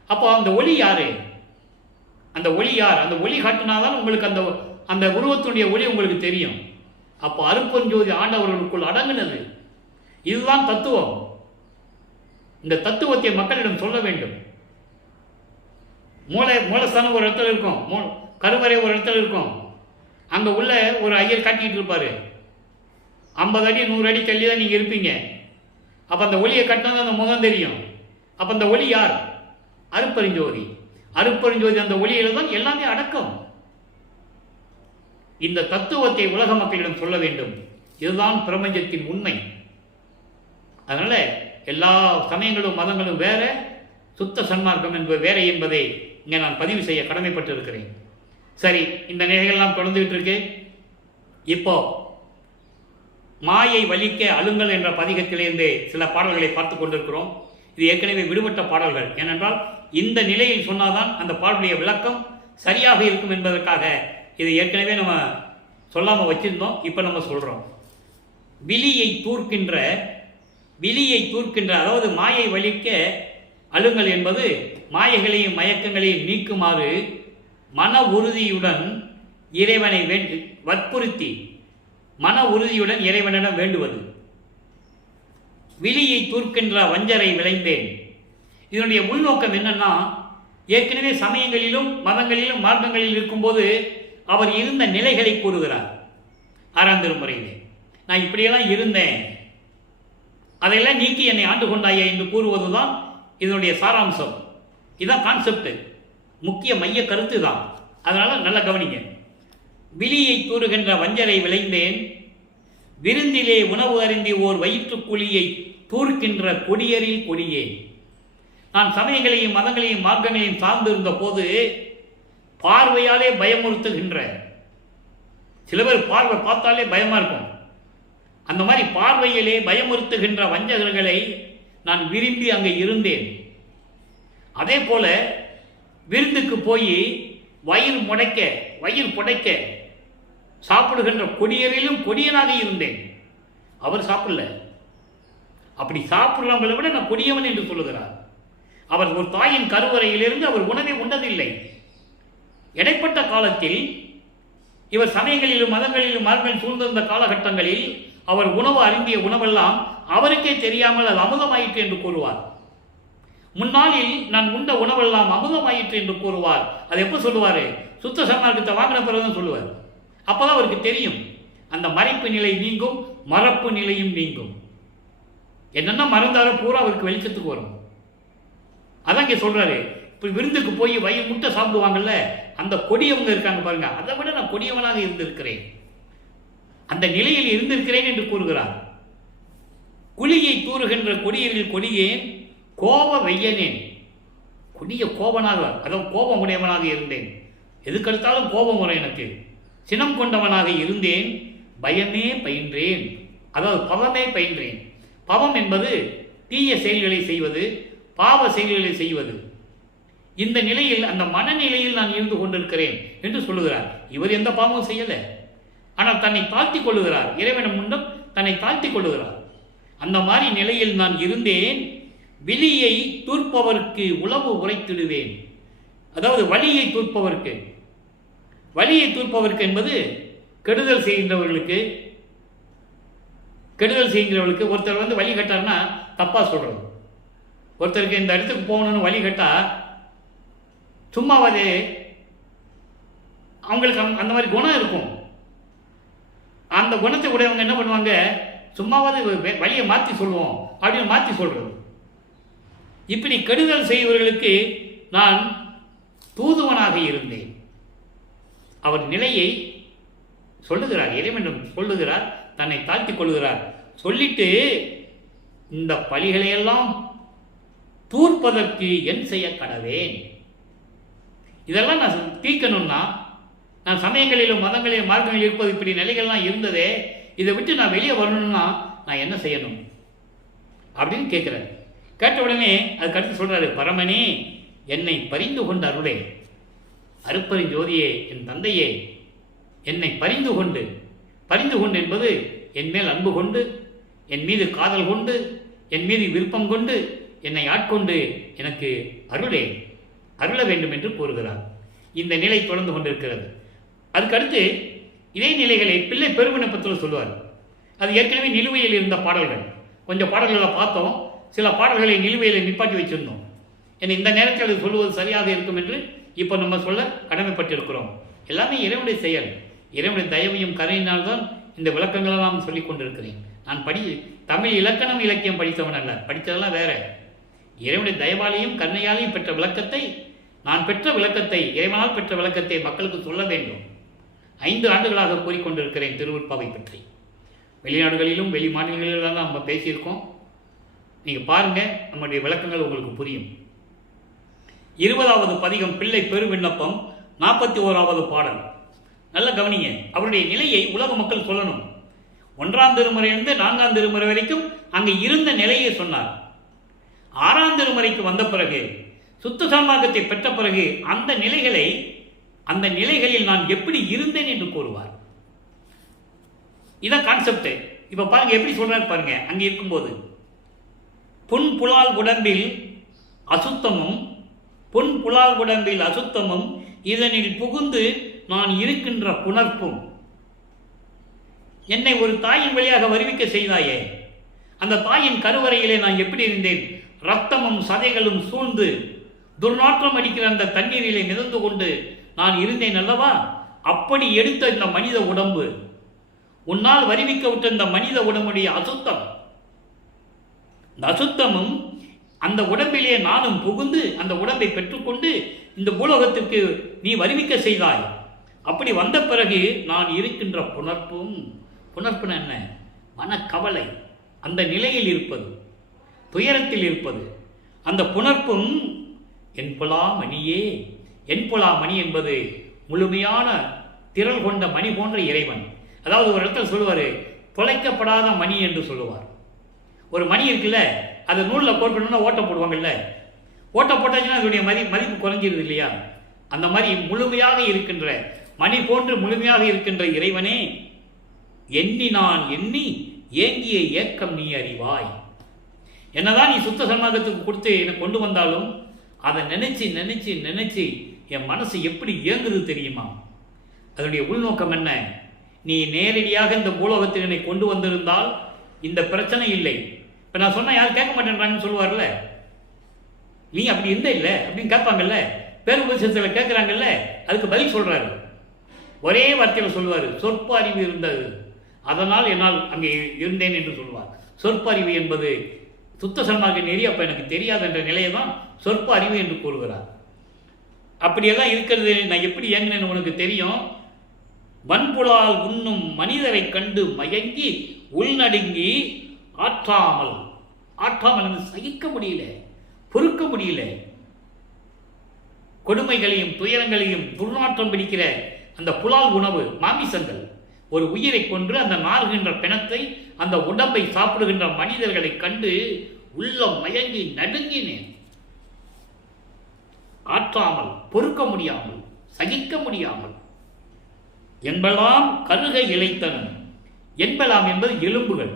அப்போ அந்த ஒளி யாரு? அந்த ஒளி யார்? அந்த ஒளி காட்டினாதான் உங்களுக்கு அந்த அந்த உருவத்துடைய ஒளி உங்களுக்கு தெரியும். அப்போ அருப்பெருஞ்சோதி ஆண்டவர்களுக்குள் அடங்குனது. இதுதான் தத்துவம். இந்த தத்துவத்தை மக்களிடம் சொல்ல வேண்டும். மூலஸ்தானம் ஒரு இடத்துல இருக்கும், கருவறை ஒரு இடத்துல இருக்கும். அங்கே உள்ள ஒரு ஐயர் காட்டிக்கிட்டு இருப்பார். 50 அடி 100 அடி தள்ளி தான் நீங்கள் இருப்பீங்க. அப்போ அந்த ஒளியை கட்டினா அந்த முகம் தெரியும். அப்போ அந்த ஒளி யார்? அருப்பெருஞ்சோதி. அருப்பெருஞ்சோதி அந்த ஒளியில் தான் எல்லாமே அடக்கம். இந்த தத்துவத்தை உலக மக்களிடம் சொல்ல வேண்டும். இதுதான் பிரபஞ்சத்தின் உண்மை. அதனால எல்லா சமயங்களும் மதங்களும் வேற, சுத்த சன்மார்க்கம் என்பது வேற என்பதை இங்கே நான் பதிவு செய்ய கடமைப்பட்டு இருக்கிறேன். சரி, இந்த நிலைகள்லாம் தொடர்ந்துகிட்டு இருக்கு. இப்போ மாயை வலிக்க அழுங்கல் என்ற பதிகத்திலிருந்து சில பாடல்களை பார்த்து கொண்டிருக்கிறோம். இது ஏற்கனவே விடுபட்ட பாடல்கள். ஏனென்றால் இந்த நிலையில் சொன்னாதான் அந்த பாடலுடைய விளக்கம் சரியாக இருக்கும் என்பதற்காக இதை ஏற்கனவே நம்ம சொல்லாமல் வச்சிருந்தோம். இப்போ நம்ம சொல்கிறோம். விழியை தூர்க்கின்ற அதாவது மாயை வலிக்க அழுங்கல் என்பது மாயைகளையும் மயக்கங்களையும் நீக்குமாறு மன உறுதியுடன் இறைவனை வற்புறுத்தி மன உறுதியுடன் இறைவனிடம் வேண்டுவது. விழியை தூர்க்கின்ற வஞ்சரை விளைந்தேன். இதனுடைய உள்நோக்கம் என்னன்னா, ஏற்கனவே சமயங்களிலும் மதங்களிலும் மார்க்கங்களில் இருக்கும்போது அவர் இருந்த நிலைகளை கூறுகிறார். 6ஆம் திருமுறையிலே நான் இப்படியெல்லாம் இருந்தேன், அதையெல்லாம் நீக்கி என்னை ஆண்டு கொண்டாயே என்று கூறுவதுதான் இதனுடைய சாராம்சம். இதுதான் கான்செப்ட், முக்கிய மைய கருத்து தான். அதனால நல்லா கவனிங்க. விழியை தூறுகின்ற வஞ்சரை விளைந்தேன், விருந்திலே உணவு அருந்தி ஓர் வயிற்றுக்குழியை தூர்க்கின்ற கொடியரில் கொடியேன். நான் சமயங்களையும் மதங்களையும் மார்க்கங்களையும் சார்ந்திருந்த போது பார்வையாலே பயமுறுத்துகின்ற, சில பேர் பார்வை பார்த்தாலே பயமா இருக்கும், அந்த மாதிரி பார்வையிலே பயமுறுத்துகின்ற வஞ்சகர்களை நான் விரும்பி அங்கே இருந்தேன். அதே போல விருந்துக்கு போய் வயிறு புடைக்க சாப்பிடுகின்ற கொடியரிலும் கொடியனாக இருந்தேன். அவர் சாப்பிடல. அப்படி சாப்பிடுறவங்களை விட நான் கொடியவன் என்று சொல்லுகிறார். அவர் ஒரு தாயின் கருவறையிலிருந்து அவர் உணவை உண்டதில்லை. இடைப்பட்ட காலத்தில் இவர் சமயங்களிலும் மதங்களிலும் மார்க்கம் சூழ்ந்திருந்த காலகட்டங்களில் அவர் உணவு அருந்திய உணவெல்லாம் அவருக்கே தெரியாமல் அது அமுதமாயிற்று என்று கூறுவார். முன்னாளில் நான் உண்ட உணவெல்லாம் அமுதமாயிற்று என்று கூறுவார். அது எப்போ சொல்லுவார்? சுத்த சன்மார்க்கத்தை வாங்கின பிறகுதான் சொல்லுவார். அப்போதான் அவருக்கு தெரியும் அந்த மறைப்பு நிலை நீங்கும், மறப்பு நிலையும் நீங்கும். என்னென்ன மறந்தாலும் பூரா அவருக்கு வெளிச்சத்துக்கு வரும். அதான் இங்கே சொல்றாரு. இப்போ விருந்துக்கு போய் வயிறு முட்டை சாப்பிடுவாங்கல்ல, அந்த கொடியவங்க இருக்காங்க பாருங்க, அதை விட நான் கொடியவனாக இருந்திருக்கிறேன், அந்த நிலையில் இருந்திருக்கிறேன் என்று கூறுகிறார். குழியை தூறுகின்ற கொடியரில் கொடியேன், கோப வெய்யனேன், கொடிய கோபனாக, அதாவது கோபம் உடையவனாக இருந்தேன். எதுக்கெடுத்தாலும் கோபம் வரும் எனக்கு. சினம் கொண்டவனாக இருந்தேன், பயமே பயின்றேன், அதாவது பவமே பயின்றேன். பவம் என்பது தீய செயல்களை செய்வது, பாவ செயல்களை செய்வது. இந்த நிலையில் அந்த மனநிலையில் நான் இருந்து கொண்டிருக்கிறேன் என்று சொல்லுகிறார். இவர் எந்த பாவமும் செய்யலை, ஆனால் தன்னை தாழ்த்தி கொள்ளுகிறார். இறைவன் முன்னம் தன்னை தாழ்த்தி கொள்ளுகிறார். அந்த மாதிரி நிலையில் நான் இருந்தேன். விழியை தூர்ப்பவர்க்கு உளவு உரைத்திடுவேன், அதாவது வழியை தூர்ப்பவர்க்கு. வழியை தூர்ப்பவர்க்கு என்பது கெடுதல் செய்கின்றவர்களுக்கு ஒருத்தர் வந்து வழி கட்டார்னா தப்பா சொல்றது. ஒருத்தருக்கு இந்த இடத்துக்கு போகணும்னு வழி கட்டா சும்மாவது அவங்களுக்கு அந்த மாதிரி குணம் இருக்கும். அந்த குணத்தை உடையவங்க என்ன பண்ணுவாங்க, சும்மாவது வழியை மாற்றி சொல்லுவோம் அப்படின்னு மாற்றி சொல்றது. இப்படி கெடுதல் செய்வர்களுக்கு நான் தூதுவனாக இருந்தேன். அவர் நிலையை சொல்லுகிறார், இறைவனிடம் சொல்லுகிறார், தன்னை தாழ்த்திக் கொள்கிறார். சொல்லிட்டு இந்த பழிகளையெல்லாம் தூர்ப்பதற்கு என் செய்ய கடவேன். இதெல்லாம் நான் தீர்க்கணும்னா, நான் சமயங்களிலும் மதங்களிலும் மார்க்கங்களில் இருப்பது இப்படி நிலைகள்லாம் இருந்ததே, இதை விட்டு நான் வெளியே வரணும்னா நான் என்ன செய்யணும் அப்படின்னு கேட்குறாரு. கேட்ட உடனே அதுக்கு அடுத்து சொல்றாரு, பரமனே என்னை பரிந்து கொண்டு அருளே, அருப்பெருஞ்சோதியே, என் தந்தையே, என்னை பரிந்து கொண்டு என்பது என் மேல் அன்பு கொண்டு, என் மீது காதல் கொண்டு, என் மீது விருப்பம் கொண்டு என்னை ஆட்கொண்டு எனக்கு அருள வேண்டும் என்று கூறுகிறார். இந்த நிலை தொடர்ந்து கொண்டிருக்கிறது. அதுக்கடுத்து இதே நிலைகளை பிள்ளை பெருவிண்ணப்பத்தில் சொல்லுவார். அது ஏற்கனவே நிலுவையில் இருந்த பாடல்கள். கொஞ்சம் பாடல்களை பார்த்தோம், சில பாடல்களை நிலுவையில் நிப்பாட்டி வச்சிருந்தோம். ஏன்னா இந்த நேரத்தில் அது சொல்லுவது சரியாக இருக்கும் என்று இப்போ நம்ம சொல்ல கடமைப்பட்டிருக்கிறோம். எல்லாமே இறைவனுடைய செயல், இறைவனுடைய தயவையும் கருணையினால்தான் இந்த விளக்கங்களெல்லாம் சொல்லிக் கொண்டிருக்கிறேன். நான் தமிழ் இலக்கணம் இலக்கியம் படித்தவன் அல்ல, படித்ததெல்லாம் வேற. இறைவனுடைய தயவாலையும் கருணையாலையும் பெற்ற விளக்கத்தை, நான் பெற்ற விளக்கத்தை, இறைவனால் பெற்ற விளக்கத்தை மக்களுக்கு சொல்ல வேண்டும். 5 ஆண்டுகளாக கூறிக்கொண்டிருக்கிறேன் திருவருட்பாவை பற்றி. வெளிநாடுகளிலும் வெளி மாநிலங்களிலும் தான் நம்ம பேசியிருக்கோம். நீங்கள் பாருங்கள், நம்முடைய விளக்கங்கள் உங்களுக்கு புரியும். 20வது பதிகம் பிள்ளை பெருவிண்ணப்பம், 41வது பாடல். நல்ல கவனிங்க. அவருடைய நிலையை உலக மக்கள் சொல்லணும். 1ஆம் திருமுறையிலிருந்து 4ஆம் திருமுறை வரைக்கும் அங்கே இருந்த நிலையை சொன்னார். 6ஆம் திருமுறைக்கு வந்த பிறகு, சுத்த சன்மார்க்கத்தை பெற்ற பிறகு அந்த நிலைகளில் நான் எப்படி இருந்தேன் என்று கூறுவார். இதான் கான்செப்ட். இப்ப பாருங்க எப்படி சொல்றாரு பாருங்க. அங்கே இருக்கும்போது புலால் உடம்பில் அசுத்தமும் இதனில் புகுந்து நான் இருக்கின்ற புணர்ப்பும், என்னை ஒரு தாயின் வழியாக வருவிக்க செய்தாயே, அந்த தாயின் கருவறையிலே நான் எப்படி இருந்தேன்? ரத்தமும் சதைகளும் சூழ்ந்து துர்நாற்றம் அடிக்கிற அந்த தண்ணீரிலே மிதந்து கொண்டு நான் இருந்தேன் அல்லவா? அப்படி எடுத்த இந்த மனித உடம்பு, உன்னால் வருவிக்க விட்ட இந்த மனித உடம்புடைய அசுத்தம், இந்த அசுத்தமும் அந்த உடம்பிலே நானும் புகுந்து அந்த உடம்பை பெற்றுக்கொண்டு இந்த பூலோகத்திற்கு நீ வருவிக்க செய்தாய். அப்படி வந்த பிறகு நான் இருக்கின்ற புணர்ப்புன்னு என்ன? மனக்கவலை, அந்த நிலையில் இருப்பது, துயரத்தில் இருப்பது. அந்த புணர்ப்பும் என் புலா மணி என்பது முழுமையான திரள் கொண்ட மணி போன்ற இறைவன். அதாவது ஒரு இடத்துல சொல்லுவார், தொலைக்கப்படாத மணி என்று சொல்லுவார். ஒரு மணி இருக்குல்ல, அதை நூலில் கோர்க்கணும்னா ஓட்டை போடுவாங்கல்ல, ஓட்டை போட்டாச்சுன்னா அதனுடைய மதிப்பு குறைஞ்சிருது இல்லையா? அந்த மாதிரி முழுமையாக இருக்கின்ற மணி போன்று முழுமையாக இருக்கின்ற இறைவனே, நான் எண்ணி ஏங்கிய ஏக்கம் நீ அறிவாய். என்னதான் நீ சுத்த சன்மார்க்கத்துக்கு கொடுத்து என்னை கொண்டு வந்தாலும் அதை நினைச்சு என் மனசு எப்படி இயங்குது தெரியுமா? அதனுடைய உள்நோக்கம் என்ன? நீ நேரடியாக இந்த பூலோகத்தில் என்னை கொண்டு வந்திருந்தால் இந்த பிரச்சனை இல்லை. இப்போ நான் சொன்னால் யாரும் கேட்க மாட்டேன்றாங்கன்னு சொல்லுவார்ல, நீ அப்படி இல்லை அப்படின்னு கேட்பாங்கல்ல, பேருபதேசத்தில் கேட்குறாங்கல்ல, அதுக்கு பதில் சொல்கிறாரு. ஒரே வார்த்தையில் சொல்லுவார், சொற்ப அறிவு இருந்தது, அதனால் என்னால் அங்கே இருந்தேன் என்று சொல்லுவார். சொற்ப அறிவு என்பது சுத்த சன்மார்க்க நெறி அப்போ எனக்கு தெரியாது என்ற நிலையை தான் சொற்ப அறிவு என்று கூறுகிறார். அப்படியெல்லாம் இருக்கிறது. நான் எப்படி இயங்கினேன்னு உனக்கு தெரியும். வன்புலால் உண்ணும் மனிதரை கண்டு மயங்கி உள்நடுங்கி ஆற்றாமல் சகிக்க முடியல, பொறுக்க முடியல. கொடுமைகளையும் துயரங்களையும் துர்நாற்றம் பிடிக்கிற அந்த புலால் உணவு, மாமிசங்கள், ஒரு உயிரை கொன்று அந்த நாறுகின்ற பிணத்தை, அந்த உடம்பை சாப்பிடுகின்ற மனிதர்களை கண்டு உள்ளம் மயங்கி நடுங்கினேன். ஆற்றாமல், பொறுக்க முடியாமல், சகிக்க முடியாமல். என்பலாம் கருக இழைத்தனன். என்பலாம் என்பது எலும்புகள்,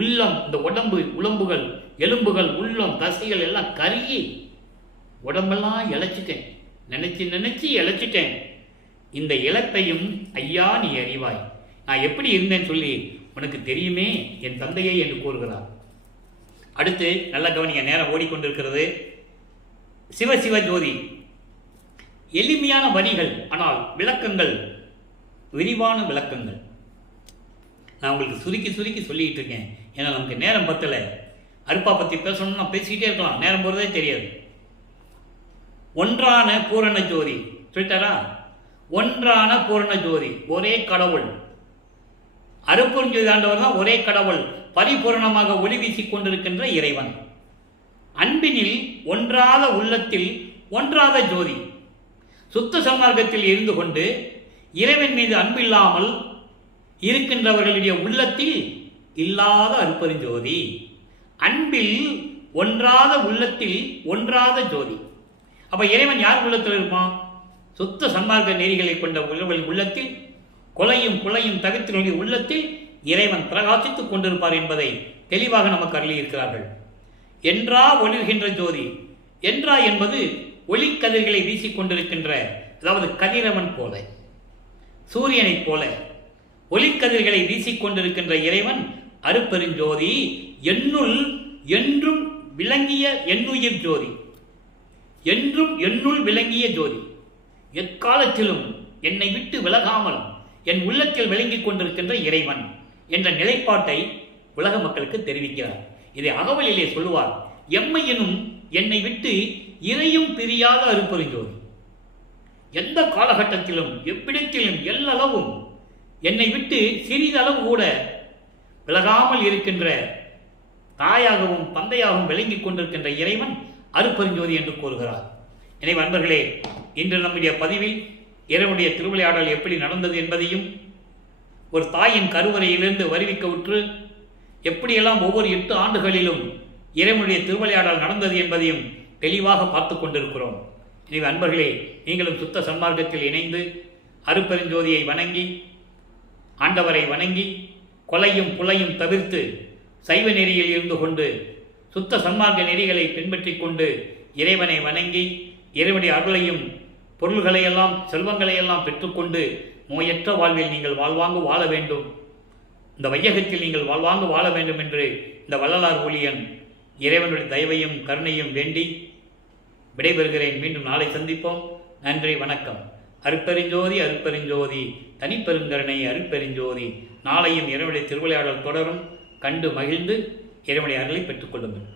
உள்ளம், இந்த உடம்பு, உடம்புகள், எலும்புகள், உள்ளம், தசைகள் எல்லாம் கருகி உடம்பெல்லாம் இழைச்சிட்டேன். நினைச்சு இழைச்சிட்டேன். இந்த இழப்பையும் ஐயா நீ அறிவாய். நான் எப்படி இருந்தேன்னு சொல்லி உனக்கு தெரியுமே என் தந்தையை என்று கூறுகிறார். அடுத்து நல்ல கவனிங்க, நேரம் ஓடிக்கொண்டிருக்கிறது. சிவ ஜோதி, எளிமையான வரிகள், ஆனால் விளக்கங்கள், விரிவான விளக்கங்கள். நான் உங்களுக்கு சுருக்கி சொல்லிக்கிட்டு இருக்கேன். ஏன்னா நமக்கு நேரம் பத்தலை. அருப்பா பற்றி பேசணும்னா பேசிக்கிட்டே இருக்கலாம், நேரம் போகிறதே தெரியாது. ஒன்றான பூரண ஜோதி. சொல்லிட்டாரா? ஒன்றான பூரண ஜோதி, ஒரே கடவுள். அருட்பெருஞ்சோதி ஆண்டவர் தான் ஒரே கடவுள், பரிபூரணமாக ஒளி வீசிக் கொண்டிருக்கின்ற இறைவன். அன்பினில் ஒன்றாத உள்ளத்தில் ஒன்றாத ஜோதி. சுத்த சன்மார்க்கத்தில் இருந்து கொண்டு இறைவன் மீது அன்பில்லாமல் இருக்கின்றவர்களுடைய உள்ளத்தில் இல்லாத அருட்பெருஞ்சோதி. அன்பில் ஒன்றாத உள்ளத்தில் ஒன்றாத ஜோதி. அப்ப இறைவன் யார் உள்ளத்தில் இருப்பான்? சுத்த சன்மார்க்க நெறிகளை கொண்ட உள்ளத்தில், கொலையும் குலையும் தவிர்த்து உள்ளத்தில் இறைவன் பிரகாசித்துக் கொண்டிருப்பார் என்பதை தெளிவாக நமக்கு அருளி இருக்கிறார்கள். என்றா ஒளிர்கின்ற ஜோதி. என்றா என்பது ஒளிக்கதிர்களை வீசிக்கொண்டிருக்கின்ற, அதாவது கதிரவன் போல, சூரியனைப் போல ஒளிக்கதிர்களை வீசிக்கொண்டிருக்கின்ற இறைவன் அருட்பெருஞ்சோதி. என்னுள் என்றும் விளங்கிய எண்ணுயிர் ஜோதி. என்றும் என்னுள் விளங்கிய ஜோதி. எக்காலத்திலும் என்னை விட்டு விலகாமல் என் உள்ளத்தில் விளங்கிக் கொண்டிருக்கின்ற இறைவன் என்ற நிலைப்பாட்டை உலக மக்களுக்கு தெரிவிக்கிறார். இதை அகவலிலே சொல்லுவார், எம்மையினும் என்னை விட்டு இறையும் பிரியாத அருட்பெருஞ்சோதி. எந்த காலகட்டத்திலும் எவ்விடத்திலும் எல்லளவும் என்னை விட்டு சிறிதளவு கூட விலகாமல் இருக்கின்ற, தாயாகவும் தந்தையாகவும் விளங்கிக் கொண்டிருக்கின்ற இறைவன் அருட்பெருஞ்சோதி என்று கூறுகிறார். எனவே அன்பர்களே, இன்று நம்முடைய பதிவில் இறைவனுடைய திருவிளையாடல் எப்படி நடந்தது என்பதையும், ஒரு தாயின் கருவறையிலிருந்து வருவிக்க உற்று எப்படியெல்லாம் ஒவ்வொரு 8 ஆண்டுகளிலும் இறைவனுடைய திருவிளையாடல் நடந்தது என்பதையும் தெளிவாக பார்த்து கொண்டிருக்கிறோம். எனவே அன்பர்களே, நீங்களும் சுத்த சன்மார்க்கத்தில் இணைந்து அருட்பெருஞ்சோதியை வணங்கி, ஆண்டவரை வணங்கி, கொலையும் புலையும் தவிர்த்து சைவ நெறியில் இருந்து கொண்டு சுத்த சன்மார்க்க நெறிகளை பின்பற்றி கொண்டு இறைவனை வணங்கி, இறைவனுடைய அருளையும் பொருள்களையெல்லாம் செல்வங்களையெல்லாம் பெற்றுக்கொண்டு நோயற்ற வாழ்வில் நீங்கள் வாழ்வாங்கு வாழ வேண்டும், இந்த வையகத்தில் நீங்கள் வாழ்வாங்கு வாழ வேண்டும் என்று இந்த வள்ளலார் ஊழியன் இறைவனுடைய தயவையும் கருணையும் வேண்டி விடைபெறுகிறேன். மீண்டும் நாளை சந்திப்போம். நன்றி, வணக்கம். அருட்பெருஞ்சோதி அருட்பெருஞ்சோதி தனிப்பெருங்கருணை அருட்பெருஞ்சோதி. நாளையும் இறைவனுடைய திருவிளையாடல் தொடரும். கண்டு மகிழ்ந்து இறைவனுடைய அருளை பெற்றுக்கொள்ளுங்கள்.